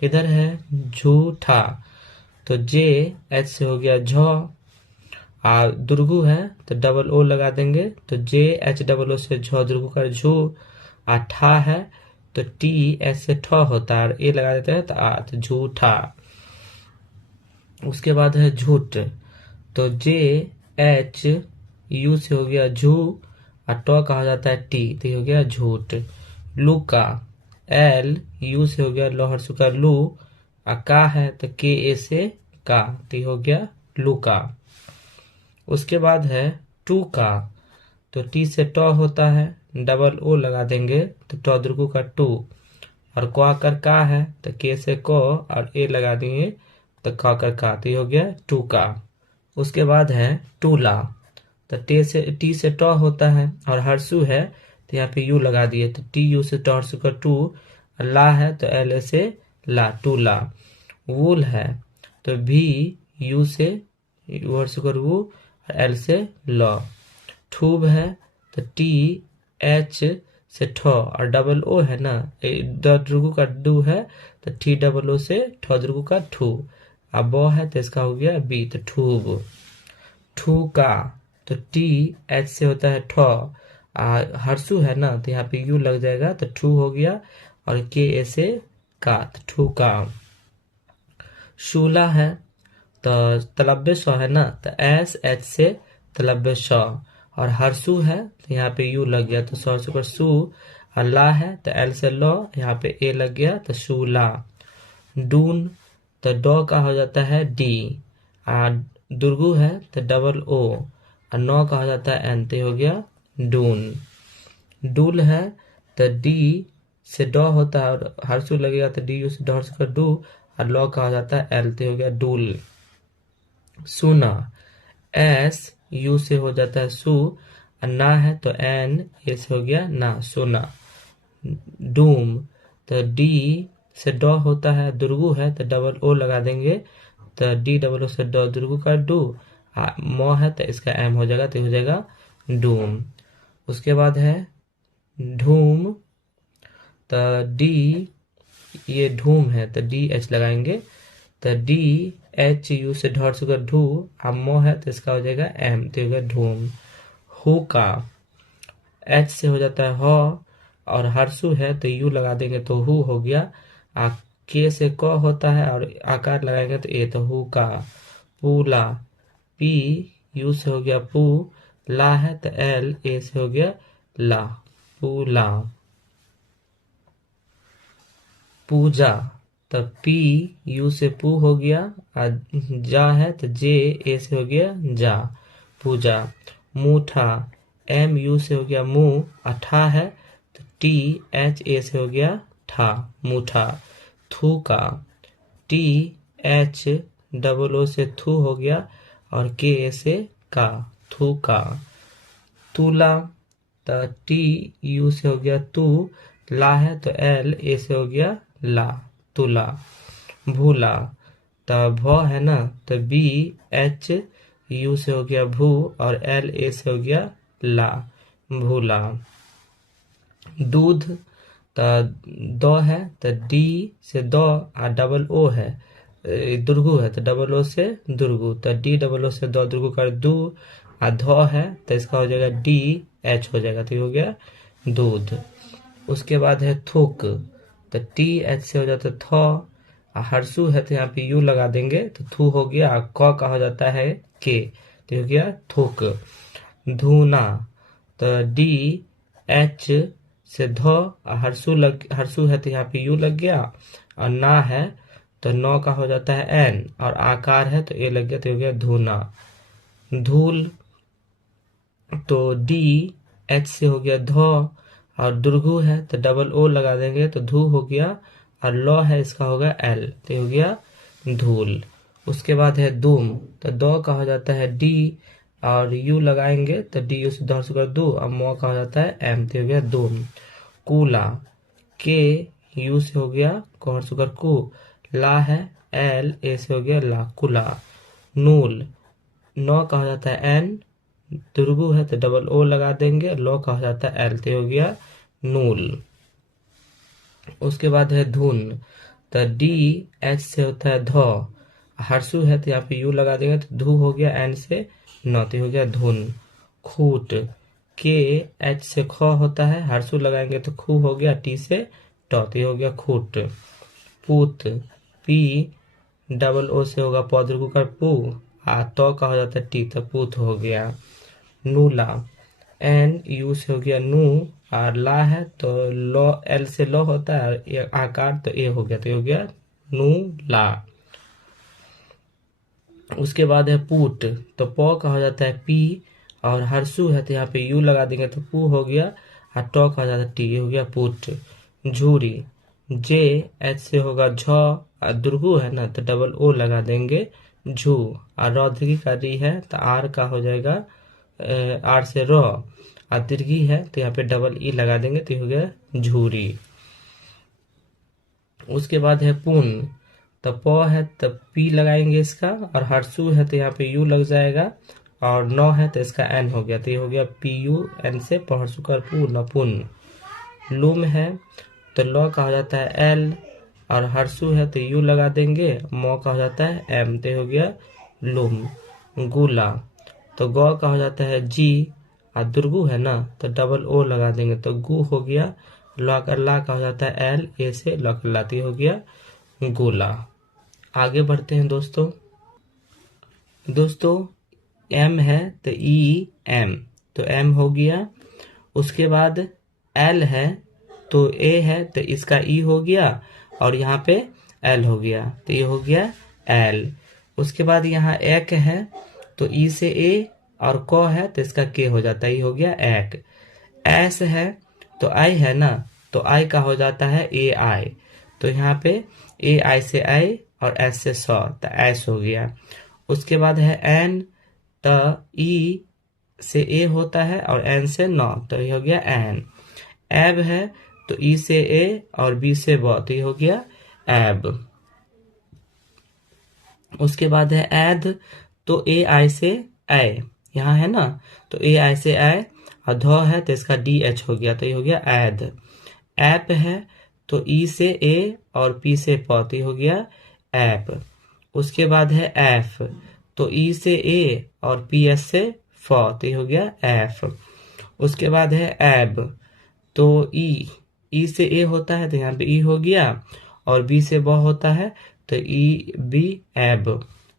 इधर है झूठा, तो जे एच से हो गया झ, दुर्गु है तो डबल ओ लगा देंगे तो जे एच डबल ओ से झ दुर्गु का झू। ठा है तो टी एच से ठ होता है और ए लगा देते हैं तो झूठा। उसके बाद है झूठ तो जे एच यू से हो गया झू और ट कहा जाता है टी तो हो गया झूठ। लुका एल यू से हो गया लोहर सुका लू और का है तो के ए से का तो हो गया लुका। उसके बाद है टू का तो टी से ट होता है डबल ओ लगा देंगे तो ट दुर्गु का टू और क कर का है तो के से को और ए लगा देंगे तो क कर का तो हो गया टू का। उसके बाद है टूला तो टी से ट होता है और हर्षु है तो यहाँ पे यू लगा दिए तो टी यू से ट हर्षु का टू और ला है तो एल ए से ला टूला। वूल है तो भी यू से यू हर्षु का वू और एल से ल। ठूब है तो टी एच से ठ और डबल ओ है ना दुर्गु का डू है तो टी डबल ओ से ठ दुर्गु का ठू। अब ब है तो इसका हो गया बी तो ठूब। ठू का तो टी एच से होता है ठ हर्षु है ना तो यहाँ पे यू लग जाएगा तो ठू हो गया और के ए से का तो ठू का। शूला है तो तलब्बे श है ना तो एस एच से तलब्बे श और हर्षु है तो यहाँ पे यू लग गया तो सौ पर सू और ला है तो एल से लो यहाँ पे ए लग गया तो शूला। डून तो डॉ का हो जाता है डी दुर्गु है तो डबल ओ और नौ का हो जाता है एन तो हो गया डून। डूल है तो डी से डॉ होता है और हर्षु लगेगा तो डी यू से डॉ का डू और लॉ का हो जाता है एल तो हो गया डूल। सुना एस यू से हो जाता है सू और ना है तो एन ए से हो गया ना सुना। डूम तो डी से डॉ होता है दुर्गु है तो डबल ओ लगा देंगे तो डी डबल ओ से डॉ दुर्गु का डू मो है तो इसका एम हो जाएगा तो हो जाएगा डूम। उसके बाद है ढूम तो डी ये ढूम है तो डी एच लगाएंगे तो डी एच यू से ढर सुगा ढू मो है तो इसका हो जाएगा एम तो हो गया ढूम। हु का एच से हो जाता है ह और हर्षु है तो यू लगा देंगे तो हु हो गया के से क होता है और आकार लगाएंगे तो ए तो हु का। पूला पी यू से हो गया पू ला है तो एल ए से हो गया ला पूला। पूजा तो पी यू से पू हो गया और जा है तो जे ए से हो गया जा पूजा। मूठा एम यू से हो गया मुंह अठा है तो टी एच ए से हो गया ठा Mutha. थूका T H double O से थू हो गया और के ए से का थूका। तुला तो टी यू से हो गया तू ला है तो एल ए से हो गया ला तुला। भूला तो भ है ना तो बी एच यू से हो गया भू और एल ए से हो गया ला भूला। दूध तो दो है तो डी से दो और डबल ओ है दुर्गु है तो डबल ओ से दुर्गु तो डी डबल ओ से दो दुर्गु कर दू और धो है तो इसका हो जाएगा डी एच हो जाएगा तो हो गया दूध। उसके बाद है थूक तो टी एच से हो जाता है थो हर्षु है तो यहाँ पे यू लगा देंगे तो थू हो गया क का हो जाता है के तो हो गया थूक। धूना तो डी एच से धो हर्षु है तो यहाँ पे यू लग गया और ना है तो नौ का हो जाता है एन और आकार है तो ए लग गया तो हो गया धूना। धूल तो डी एच से हो गया धो और दुर्गु है तो डबल ओ लगा देंगे तो धू हो गया और लॉ है इसका होगा एल तो हो गया धूल। उसके बाद है दूम तो दो का हो जाता है डी और यू लगाएंगे तो डी यू से दो सुगर दो और मो का हो जाता है एम तो हो गया दूम। कूला के यू से हो गया कोहर सुगर कू ला है एल ए से हो गया ला कुला। नूल नौ का हो जाता है एन दुर्गु है तो डबल ओ लगा देंगे लॉ का हो जाता है एल तो हो गया नूल। उसके बाद है धुन तो डी एच से होता है धो हरसू है तो यहाँ पे यू लगा देंगे तो धू हो गया, एन से नौ तो हो गया धुन। खूट, के एच से ख होता है, हरसू लगाएंगे तो खू हो गया, टी से टौ तो हो गया खूट। पूत, पी डबल ओ से होगा पौधरु का पू, आ तो का हो जाता है टी तो पूत हो गया। नूला, एन यू से हो गया नू, और ला है तो लो एल से लो होता है, ये आकार तो ए हो गया तो हो गया नू ला। उसके बाद है पूट, तो पौ का हो जाता है पी, और हरसू है तो यहाँ पे यू लगा देंगे तो पू हो गया, और टॉ का हो जाता है टी हो गया पूट। झूरी, जे एच से होगा झ, और दुर्गु है ना तो डबल ओ लगा देंगे झू, और रौद्रगी का री है तो आर का हो जाएगा आर से रो, और दीर्घी है तो यहाँ पे डबल ई लगा देंगे तो हो गया झूरी। उसके बाद है पुन, तो प है तो पी लगाएंगे इसका, और हरसू है तो यहाँ पे यू लग जाएगा, और नौ है तो इसका एन हो गया तो ये हो गया पी यू एन से पहरसू कर पू नपुन। लूम है तो लौ का हो जाता है एल, और हरसू है तो यू लगा देंगे, मौ का हो जाता है एम तो हो गया लूम। गुला, तो गौ का हो जाता है जी, और दुर्गु है ना तो डबल ओ लगा देंगे तो गु हो गया। ला का हो जाता है एल, ए से लाती हो गया गोला। आगे बढ़ते हैं दोस्तों एम है तो ई एम, तो एम हो गया। उसके बाद एल है तो ए है तो इसका ई हो गया, और यहाँ पे एल हो गया तो ये हो गया एल। उसके बाद यहाँ एक है तो ई से ए, और क है तो इसका के हो जाता है, ये हो गया एक। एस है तो आई है ना तो आई का हो जाता है ए आई, तो यहाँ पे ए आई से आई और एस से सौ तो एस हो गया। उसके बाद है एन, तो ई से ए होता है और एन से नौ तो ये हो गया एन। एब है तो ई से ए और बी से ब तो ये हो गया एब। उसके बाद है एद, तो ए आई से ए, यहाँ है ना तो ए आई से ए, और ध है तो इसका डी एच हो गया तो ये हो गया एद। ऐप है तो ई से ए और पी से प तो ये हो गया ऐप। उसके बाद है एफ, तो ई से ए और पी एस से फ तो ये हो गया एफ। उसके बाद है एब, तो ई से ए होता है तो यहाँ पे ई हो गया, और बी से ब होता है तो ई बी एब।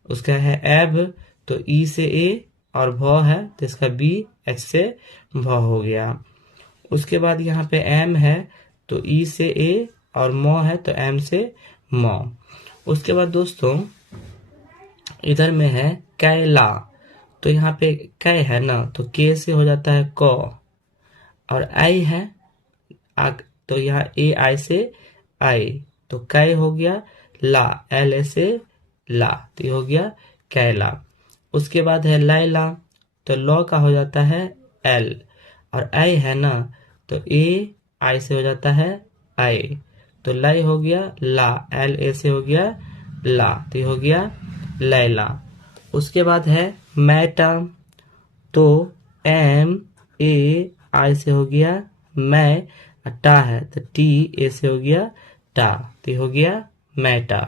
उसका है एब, तो ई से ए और भ है तो इसका बी एच से भ हो गया। उसके बाद यहाँ पे एम है तो ई से ए और म है तो एम से म। उसके बाद दोस्तों इधर में है कैला, तो यहाँ पे कै है ना तो के से हो जाता है क, और आई है तो यहाँ ए आई से आई तो कै हो गया। ला एल ए से ला तो ये हो गया कैला। उसके बाद है लैला, तो लॉ का हो जाता है एल, और आई है ना तो ए आई से हो जाता है आई तो लाई हो गया ला, एल ए से हो गया ला तो ये हो गया लैला। उसके बाद है मैटा, तो एम ए आई से हो गया मैं, टा है तो टी ए से हो गया टा तो ये हो गया मैटा।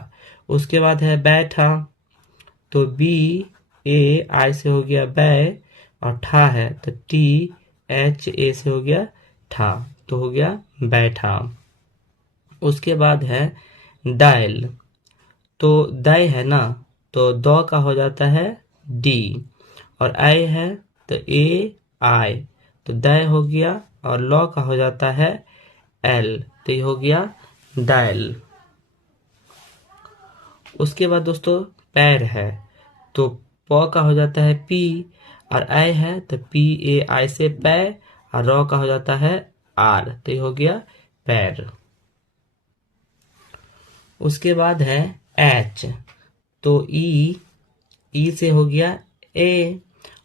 उसके बाद है बैठा, तो बी ए आई से हो गया बै, और ठा है तो टी एच ए से हो गया ठा तो हो गया बैठा। उसके बाद है डायल, तो दाई है ना तो दो का हो जाता है डी, और आई है तो ए आई तो दाई हो गया, और लॉ का हो जाता है एल तो ये हो गया डायल। उसके बाद दोस्तों पैर है, तो प का हो जाता है पी, और आई है तो पी ए आई से पै, और रॉ का हो जाता है आर तो ये हो गया पैर। उसके बाद है एच, तो ई से हो गया ए,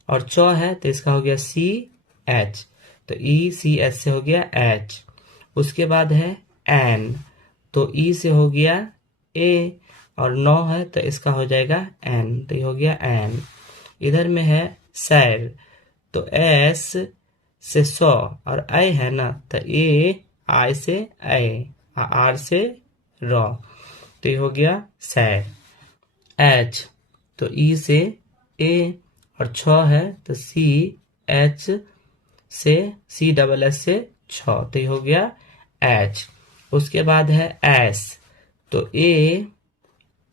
और चौ है तो इसका हो गया सी एच तो ई सी एच से हो गया एच। उसके बाद है एन, तो ई से हो गया ए, और नौ है तो इसका हो जाएगा एन तो ये हो गया एन। इधर में है सैर, तो एस से सौ और आई है ना तो ए आई से ए, आर से रॉ तो ये हो गया सैर। एच, तो ई से ए और छ है तो सी एच से सी डबल एस से छ, तो ये हो गया एच। उसके बाद है एस, तो ए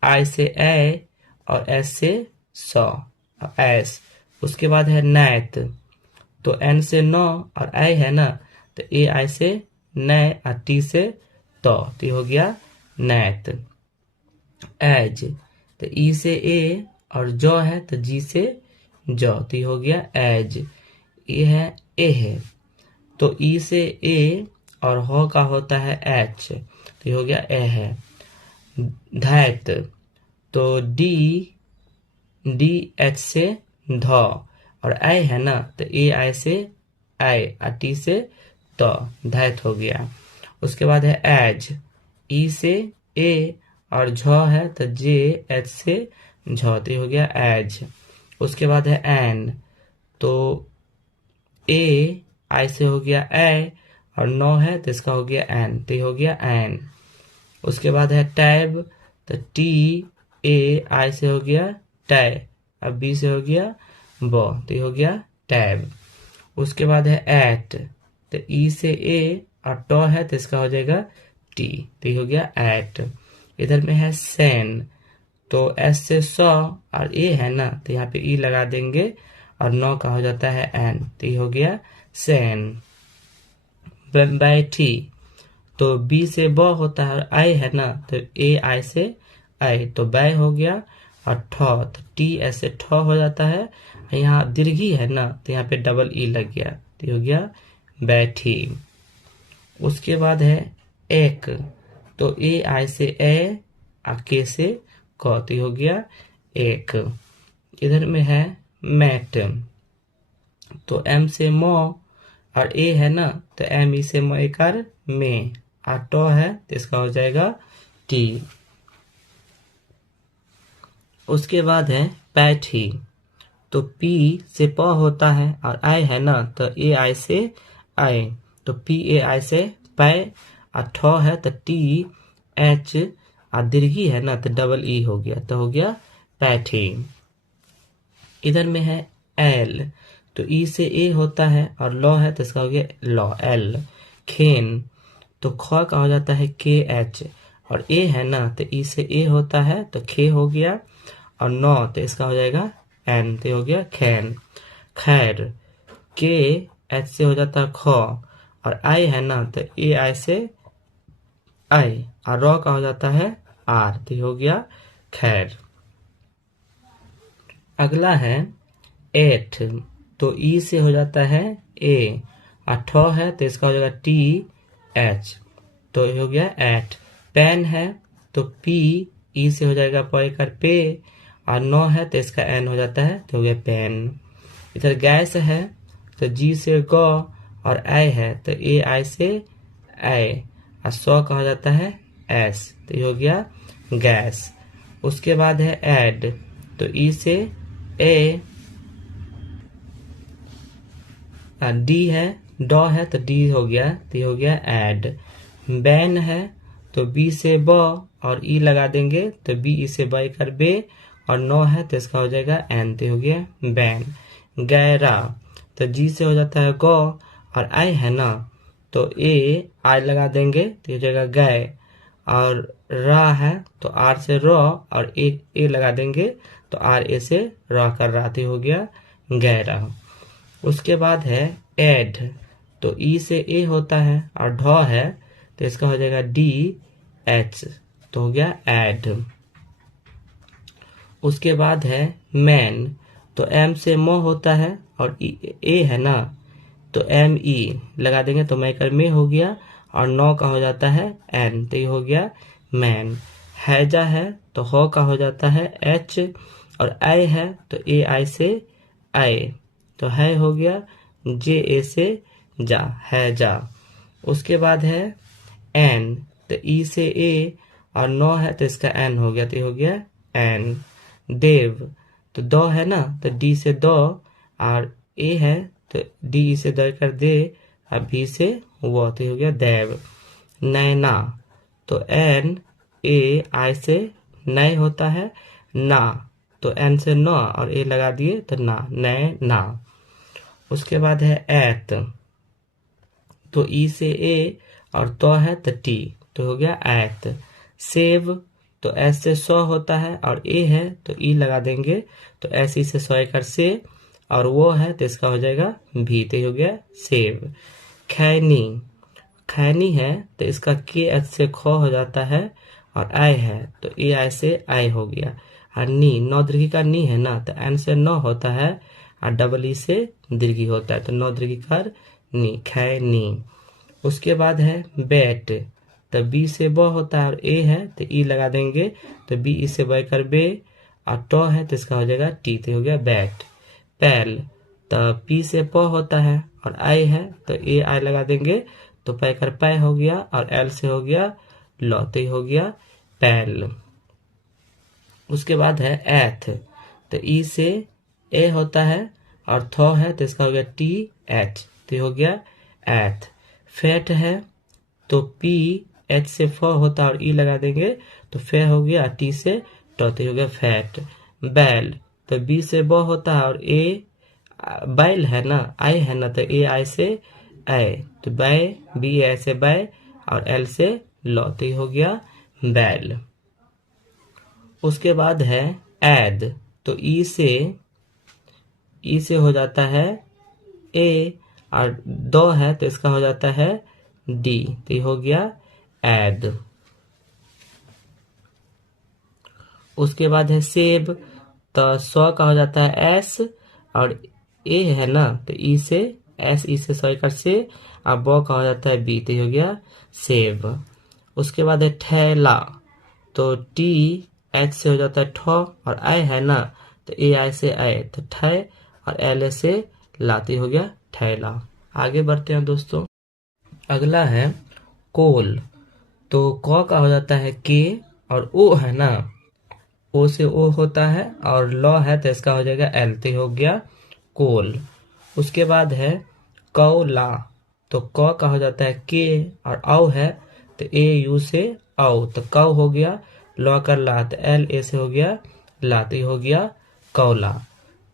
आई से ए और एस से सौ, एस। उसके बाद है नैत, तो एन से नौ और आई है ना, तो ए आई से नए और टी से तो ये हो गया नैत। एज, तो ई से ए और जौ है तो जी से जौ, तो ये हो गया एज। ये है ए है, तो ई से ए और हो का होता है एच, तो ये हो गया ए है। धैत, तो डी एच से ध और आई है ना, तो ए आई से आई और टी से तो धैत हो गया। उसके बाद है एज, ई से ए और झ है तो जे एच से झ, तो हो गया एज। उसके बाद है एन, तो ए आई से हो गया ए और नौ है तो इसका हो गया एन, तो हो गया एन। उसके बाद है टैब, तो टी ए आई से हो गया टै, अब बी से हो गया ब, तो हो गया टैब। उसके बाद है एट, तो ई से ए और ट है तो इसका हो जाएगा टी, तो हो गया एट। इधर में है सेन, तो एस से सौ और ए है ना, तो यहाँ पे ई लगा देंगे और नौ का हो जाता है एन, तो ये हो गया सेन। बैठी, तो बी से ब होता है और आई है ना, तो ए आई से आई, तो बै हो गया। और ठ, तो टी ऐसे ठ हो जाता है, यहाँ दीर्घी है ना, तो यहाँ पे डबल ई लग गया, तो हो गया बैठी। उसके बाद है एक, तो ए आई से ए और के से क, तो हो गया एक। इधर में है मैट, तो एम से मो और ए है ना, तो एम ई से मो एकार में और ट है तो इसका हो जाएगा टी। उसके बाद है पैठी, तो पी से प होता है और आई है ना, तो ए आई से आई, तो पी ए आई से पै और ठ है तो टी एच और दीर्घी है ना, तो डबल ई हो गया, तो हो गया पैठी। इधर में है एल, तो ई से ए होता है और लॉ है तो इसका हो गया लॉ एल। खेन, तो ख का हो जाता है के एच और ए है ना, तो ई से ए होता है तो खे हो गया और नौ, तो इसका हो जाएगा एन, तो हो गया खैन। खैर, के एच से हो जाता है ख और आई है ना, तो ए आई से आई और रॉ का हो जाता है आर, तो हो गया खैर। अगला है एट, तो ई से हो जाता है ए और ठ है तो इसका हो जाएगा टी एच, तो हो गया एट। पेन है, तो पी ई से हो जाएगा प कर पे और नौ है तो इसका एन हो जाता है, तो हो गया पेन। इधर गैस है, तो जी से ग और आई है तो ए आई से आई और सौ का हो जाता है एस, तो ये हो गया गैस। उसके बाद है एड, तो ई से ए डी है, डॉ है तो डी हो गया, तो ये हो गया एड। बैन है, तो बी से ब और ई लगा देंगे तो बी ई से बाई कर बे और नौ है तो इसका हो जाएगा एन, तो हो गया बैन। गैरा, तो जी से हो जाता है गौ और आई है ना, तो ए आई लगा देंगे तो हो जाएगा गै और रा है तो आर से रॉ और ए लगा देंगे तो आर ए से रॉ कर रहा, तो हो गया गैरा। उसके बाद है एड, तो ई से ए होता है और ढ है तो इसका हो जाएगा डी एच, तो हो गया एड। उसके बाद है मैन, तो एम से मो होता है और ए है ना, तो एम ई लगा देंगे तो मैकर में हो गया और नौ का हो जाता है एन, तो ये हो गया मैन। हैजा है, तो हो का हो जाता है एच और आई है तो ए आई से आई, तो है हो गया जे ए से जा, है जा। उसके बाद है एन, तो ई से ए और नौ है तो इसका एन हो गया, तो ये हो गया एन। देव, तो दो है ना, तो डी से दो और ए है तो डी से दर कर दे और बी से वो, तो हो गया देव। नैना, तो एन ए आई से नए होता है, ना, तो एन से न और ए लगा दिए तो ना, नए ना। उसके बाद है ऐत, तो ई से ए और तो है तो टी, तो हो गया ऐत। सेव, तो एस से सौ होता है और ए है तो ई लगा देंगे, तो एस ई से सौ एक से, और वो है तो इसका हो जाएगा भी, तो हो गया सेव। खैनी, खैनी है तो इसका के एच से ख हो जाता है, और आय है तो ए आई से आय हो गया। और नी, नौ दीर्घी का नी है ना, तो एन से नौ होता है और डबल ई से दीर्घी होता है, तो नौ दीर्घी कार नी, खैनी। उसके बाद है बैट, तो बी से ब होता है और ए है तो ई लगा देंगे, तो बी ई से ब कर बे, और ट है तो इसका हो जाएगा टी, तो हो गया बैट। पैल, तो पी से प होता है और आई है तो ए आई लगा देंगे, तो पै कर पै हो गया, और एल से हो गया लौ, तो हो गया पैल। उसके बाद है एथ, तो ई से ए होता है और थ है तो इसका हो गया टी एच, तो हो गया एथ। फैट है तो पी एच से फ होता है और ई लगा देंगे, तो फे हो गया टी से ट, तो हो गया फैट। बैल, तो बी से ब होता है और ए बैल है ना, आई है ना, तो ए आई से आई, तो बै, बी आई से बै और एल से लौ, तो हो गया बैल। उसके बाद है ऐद, तो ई से हो जाता है ए, और दो है तो इसका हो जाता है डी, तो हो गया ऐद। उसके बाद है सेब, तो सौ का हो जाता है एस, और ए है ना तो ई से एस, ई से सौ कर से, और ब का हो जाता है बी, तो हो गया सेब। उसके बाद है ठेला, तो टी एच से हो जाता है ठ, और आई है ना तो ए आई से आए, तो ठै, और एल से लाती, हो गया ठैला। आगे बढ़ते हैं दोस्तों। अगला है कोल, तो क का हो जाता है के, और ओ है ना, ओ से ओ होता है और लौ है तो इसका हो जाएगा एल, तो हो गया कोल। उसके बाद है कौला, तो क का हो जाता है के और औ है तो ए यू से औ, तो कौ हो गया, लौ कर ला तो एल ए से हो गया ला, तो हो गया कौला।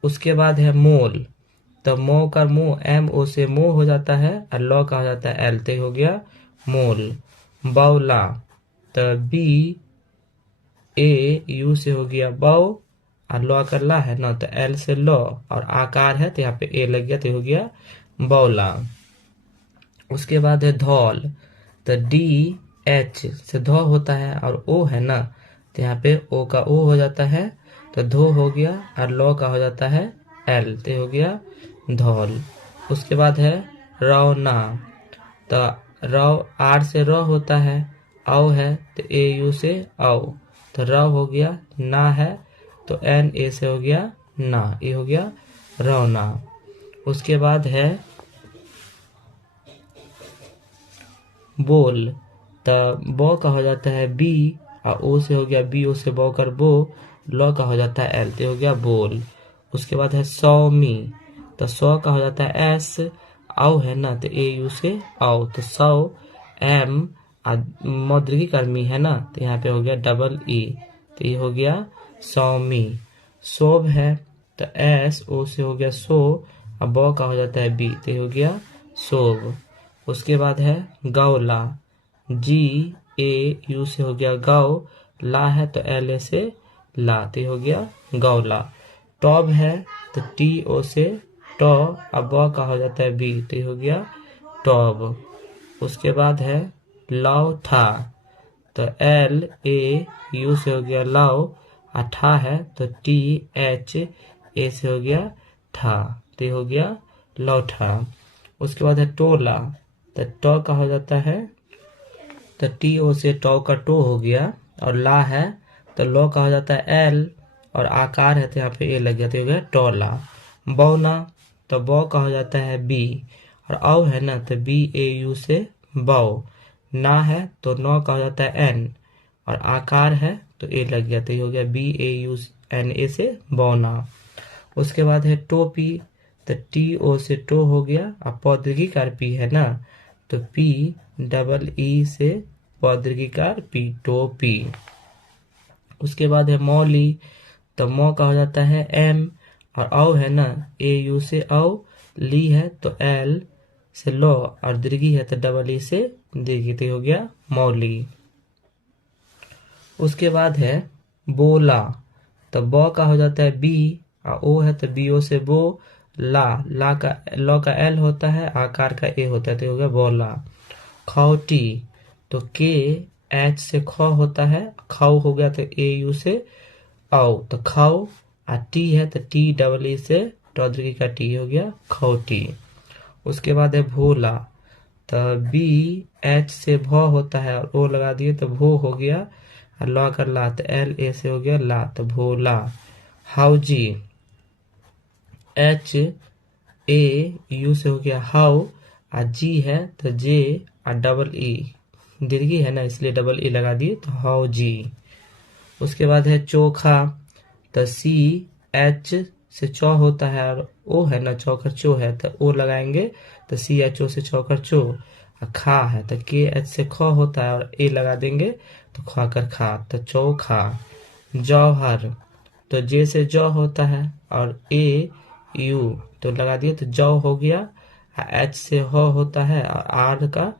उसके बाद है मोल, तो मो कर मुंह एम ओ से मुंह हो जाता है और लौ का हो जाता है एल, तो हो गया मोल। बौला, तो बी ए यू से हो गया बौ, और लौ कर ला है ना तो एल से लौ, और आकार है तो यहाँ पे ए लग गया, तो हो गया बौला। उसके बाद है धौल, तो डी एच से धौ होता है और ओ है ना, तो यहाँ पे ओ का ओ हो जाता है, तो धो हो गया, और लौ का हो जाता है एल, तो हो गया धौल। उसके बाद है रौना, तो रौ आर से रौ होता है, औ है तो ए यू से औ, तो रौ हो गया, ना है तो एन ए से हो गया ना, ये हो गया रौना। उसके बाद है बोल, तो बो का हो जाता है बी, और ओ से हो गया बी ओ से बो कर बो, लौ का हो जाता है एल, तो हो गया बोल। उसके बाद है सौमी, तो सौ का हो जाता है एस, औ है ना तो ए यू से औ, तो सौ एम, मौद्रिकी कर्मी है ना तो यहाँ पे हो गया डबल ई, तो ये हो गया सौमी। शोभ है तो एस ओ से हो गया सो, और ब का हो जाता है बी, तो ये हो गया शोभ। उसके बाद है गौला, जी ए यू से हो गया गौ, ला है तो एल ए से ला, तो हो गया गौला। टॉब है तो टी ओ से टॉ, अब ब का हो जाता है बी, तो हो गया टॉब। उसके बाद है लाव था, तो एल ए यू से हो गया लाव, ठा है तो टी एच ए से हो गया ठा, तो हो गया लौठा। उसके बाद है टोला, तो टॉ का हो जाता है, तो टी ओ से टॉ का टो हो गया, और ला है तो लौ का हो जाता है एल, और आकार है तो यहाँ पे ए लग गया, तो हो गया टोला। बौना, तो बौ का हो जाता है बी, और औ है ना तो बी ए यू से बौ, ना है तो नौ का हो जाता है एन, और आकार है तो ए लग गया, तो ये हो गया B A U N A से बौना। उसके बाद है टोपी, तो टी ओ से टो हो गया, और पौद्रिकार पी है ना तो पी डबल ई से पौद्रिकार पी, टोपी। उसके बाद है मौली, तो मौ का हो जाता है एम, और औ है ना ए यू से औ, ली है तो एल से लो, और दीर्घी है तो डबल ई से दीर्घी, तो हो गया मौली। उसके बाद है बोला, तो ब का हो जाता है बी, और ओ है तो बी ओ से बो, ला, ला का लॉ का एल होता है, आकार का ए होता है, तो हो गया बोला। खौटी, तो के एच से ख होता है, खाओ हो गया तो ए यू से आओ, तो खाओ, और टी है तो टी डबल ई से टौदगी का टी, हो गया खौटी। उसके बाद है भोला, तो बी एच से भ होता है और ओ लगा दिए तो भो हो गया, और लॉ कर ला तो एल ए से हो गया ला, तो भोला। हाउजी, एच ए यू से हो गया हाउ, और जी है तो जे, और डबल ई दीर्घी है ना इसलिए डबल ई लगा दिए तो हाउ जी। उसके बाद है चोखा, तो सी एच से चौ होता है और ओ है ना चौकर चो है, तो ओ लगाएंगे तो सी एच ओ से चौकर चो, और खा है तो के एच से ख होता है और ए लगा देंगे तो खा कर खा, तो चौखा। जौहर, तो जे से जौ होता है और ए यू तो लगा दिए तो जौ हो गया, एच से ह होता है और आर का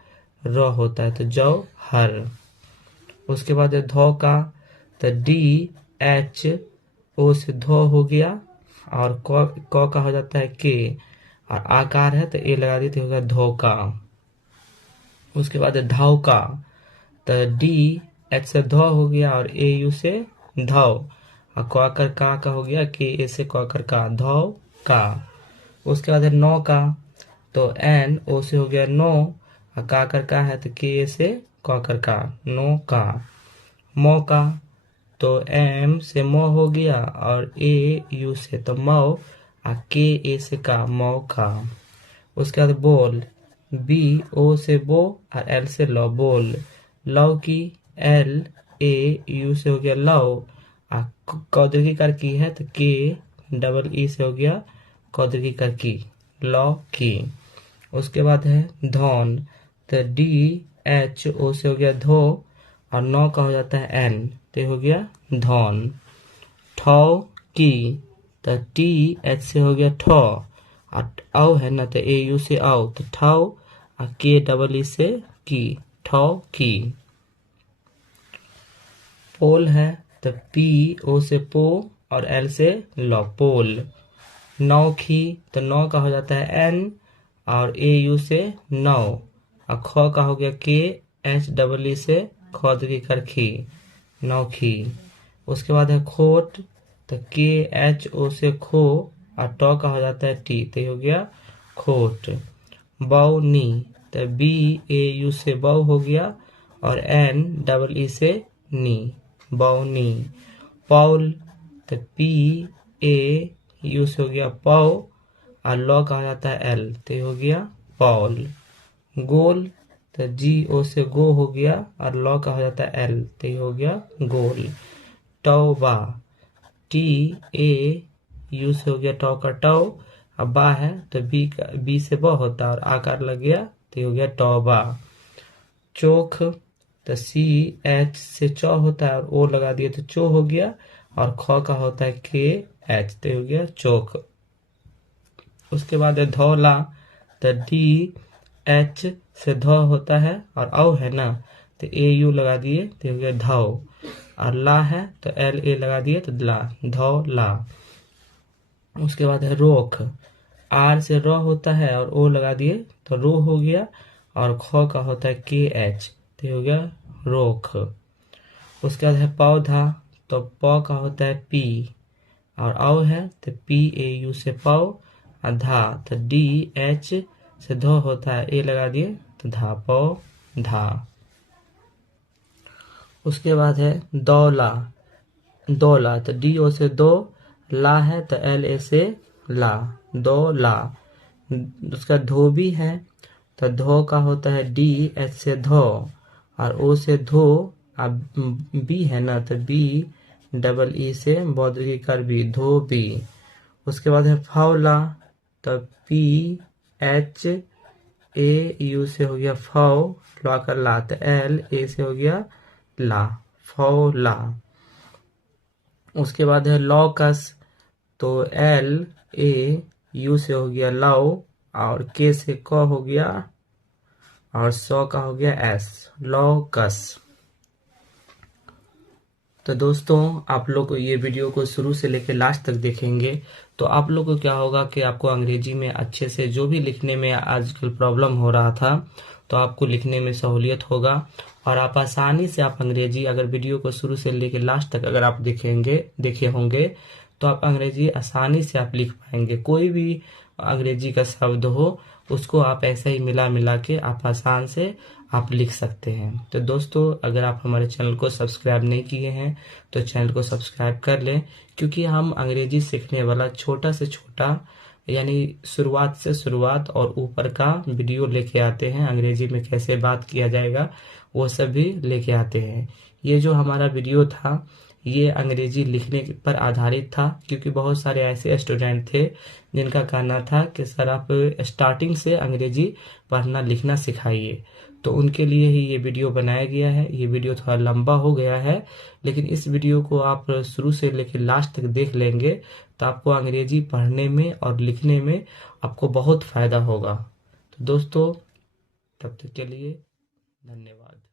र होता है, तो जौहर। उसके बाद है धोखा, तो डी एच ओ से धो हो गया, और क का हो जाता है के, और आकार है तो ए लगा देते होगा धोखा। उसके बाद है धावका, तो डी एच से धो हो गया और ए यू से धाव, और क्वाकर का हो गया के ए से क्वाकर का, धौ का। उसके बाद है नौ का, तो एन ओ से हो गया नो, और काकर का है तो के ए से क्वाकर का, नो का। मौका, तो एम से मो हो गया और ए यू से तो मौ, और के ए से का, मौका। उसके बाद बोल, बी ओ से बो और एल से लो, बोल। लव की, एल ए यू से हो गया लव, और कौदगी कर की है तो के डबल ई से हो गया कौदगी कर की, लौ की। उसके बाद है धौन, तो डी एच ओ से हो गया धो, और नौ का हो जाता है एन, तो हो गया धौन। ठौ की, तो टी एच से हो गया ठौ, और औ है ना तो ए यू से आओ तो ठाओ, और के डबल ई से की, ठौ की। पोल है, तो पी ओ से पो और एल से लो, पोल। नौखी, तो नौ का हो जाता है एन और ए यू से नौ, और ख का हो गया के एच डबल ई से खौदगी कर खी, नौखी। उसके बाद है खोट, तो के एच ओ से खो और टॉ का हो जाता है टी, तो हो गया खोट। बौनी, तो बी ए यू से बौ हो गया और एन डबल ई से नी, बौनी। पौल, तो पी ए यू से हो गया पौ और लॉ का हो जाता है एल, तो हो गया पौल। गोल, तो जी ओ से गो हो गया और लॉ का हो जाता है एल, तो हो गया गोल। टौबा, टी ए यू से हो गया टौ का टौ, अब बा है तो बी से ब होता है और आकार लग गया तो हो गया टौबा। चोख, तो सी एच से चौ होता है और ओ लगा दिए तो चो हो गया, और ख का होता है के एच, तो हो गया चोख। उसके बाद है धौला, तो डी एच से ध होता है और औ है ना तो ए यू लगा दिए तो हो गया धौ, और ला है तो एल ए लगा दिए तो ला, धौ ला। उसके बाद है रोख, आर से र होता है और ओ लगा दिए तो रो हो गया, और ख का होता है के एच, तो हो गया रोख। उसके बाद है पौधा, तो प का होता है पी और औ है तो पी ए यू से पौ, और धा तो डी एच से धो होता है ए लगा दिए तो धा, पौ धा। उसके बाद है दौला, दौला तो डी ओ से दो, ला है तो एल ए से ला, दो ला। उसका धोबी है, तो धो का होता है डी एच से धो और ओ से धो, अब बी है ना तो बी डबल ई से बौद्धिकी कर बी, धो बी। उसके बाद है फावला, तो पी एच ए यू से हो गया फाव, ला कर ला तो एल ए से हो गया ला, फौला। उसके बाद है लॉकस, तो LAU से हो गया लाओ, और K से क हो गया, और सौ का हो गया S, लॉकस। तो दोस्तों आप लोग ये वीडियो को शुरू से लेकर लास्ट तक देखेंगे तो आप लोग को क्या होगा कि आपको अंग्रेजी में अच्छे से जो भी लिखने में आजकल प्रॉब्लम हो रहा था तो आपको लिखने में सहूलियत होगा, और आप आसानी से आप अंग्रेजी, अगर वीडियो को शुरू से लेकर लास्ट तक अगर आप देखे होंगे तो आप अंग्रेजी आसानी से आप लिख पाएंगे। कोई भी अंग्रेजी का शब्द हो उसको आप ऐसे ही मिला मिला के आप आसान से आप लिख सकते हैं। तो दोस्तों अगर आप हमारे चैनल को सब्सक्राइब नहीं किए हैं तो चैनल को सब्सक्राइब कर लें, क्योंकि हम अंग्रेजी सीखने वाला छोटा से छोटा यानी शुरुआत से शुरुआत और ऊपर का वीडियो लेके आते हैं। अंग्रेजी में कैसे बात किया जाएगा वो सब भी लेके आते हैं। ये जो हमारा वीडियो था ये अंग्रेजी लिखने पर आधारित था, क्योंकि बहुत सारे ऐसे स्टूडेंट थे जिनका कहना था कि सर आप स्टार्टिंग से अंग्रेजी पढ़ना लिखना सिखाइए, तो उनके लिए ही ये वीडियो बनाया गया है। ये वीडियो थोड़ा लंबा हो गया है, लेकिन इस वीडियो को आप शुरू से लेकर लास्ट तक देख लेंगे तो आपको अंग्रेजी पढ़ने में और लिखने में आपको बहुत फायदा होगा। तो दोस्तों तब तक के लिए धन्यवाद।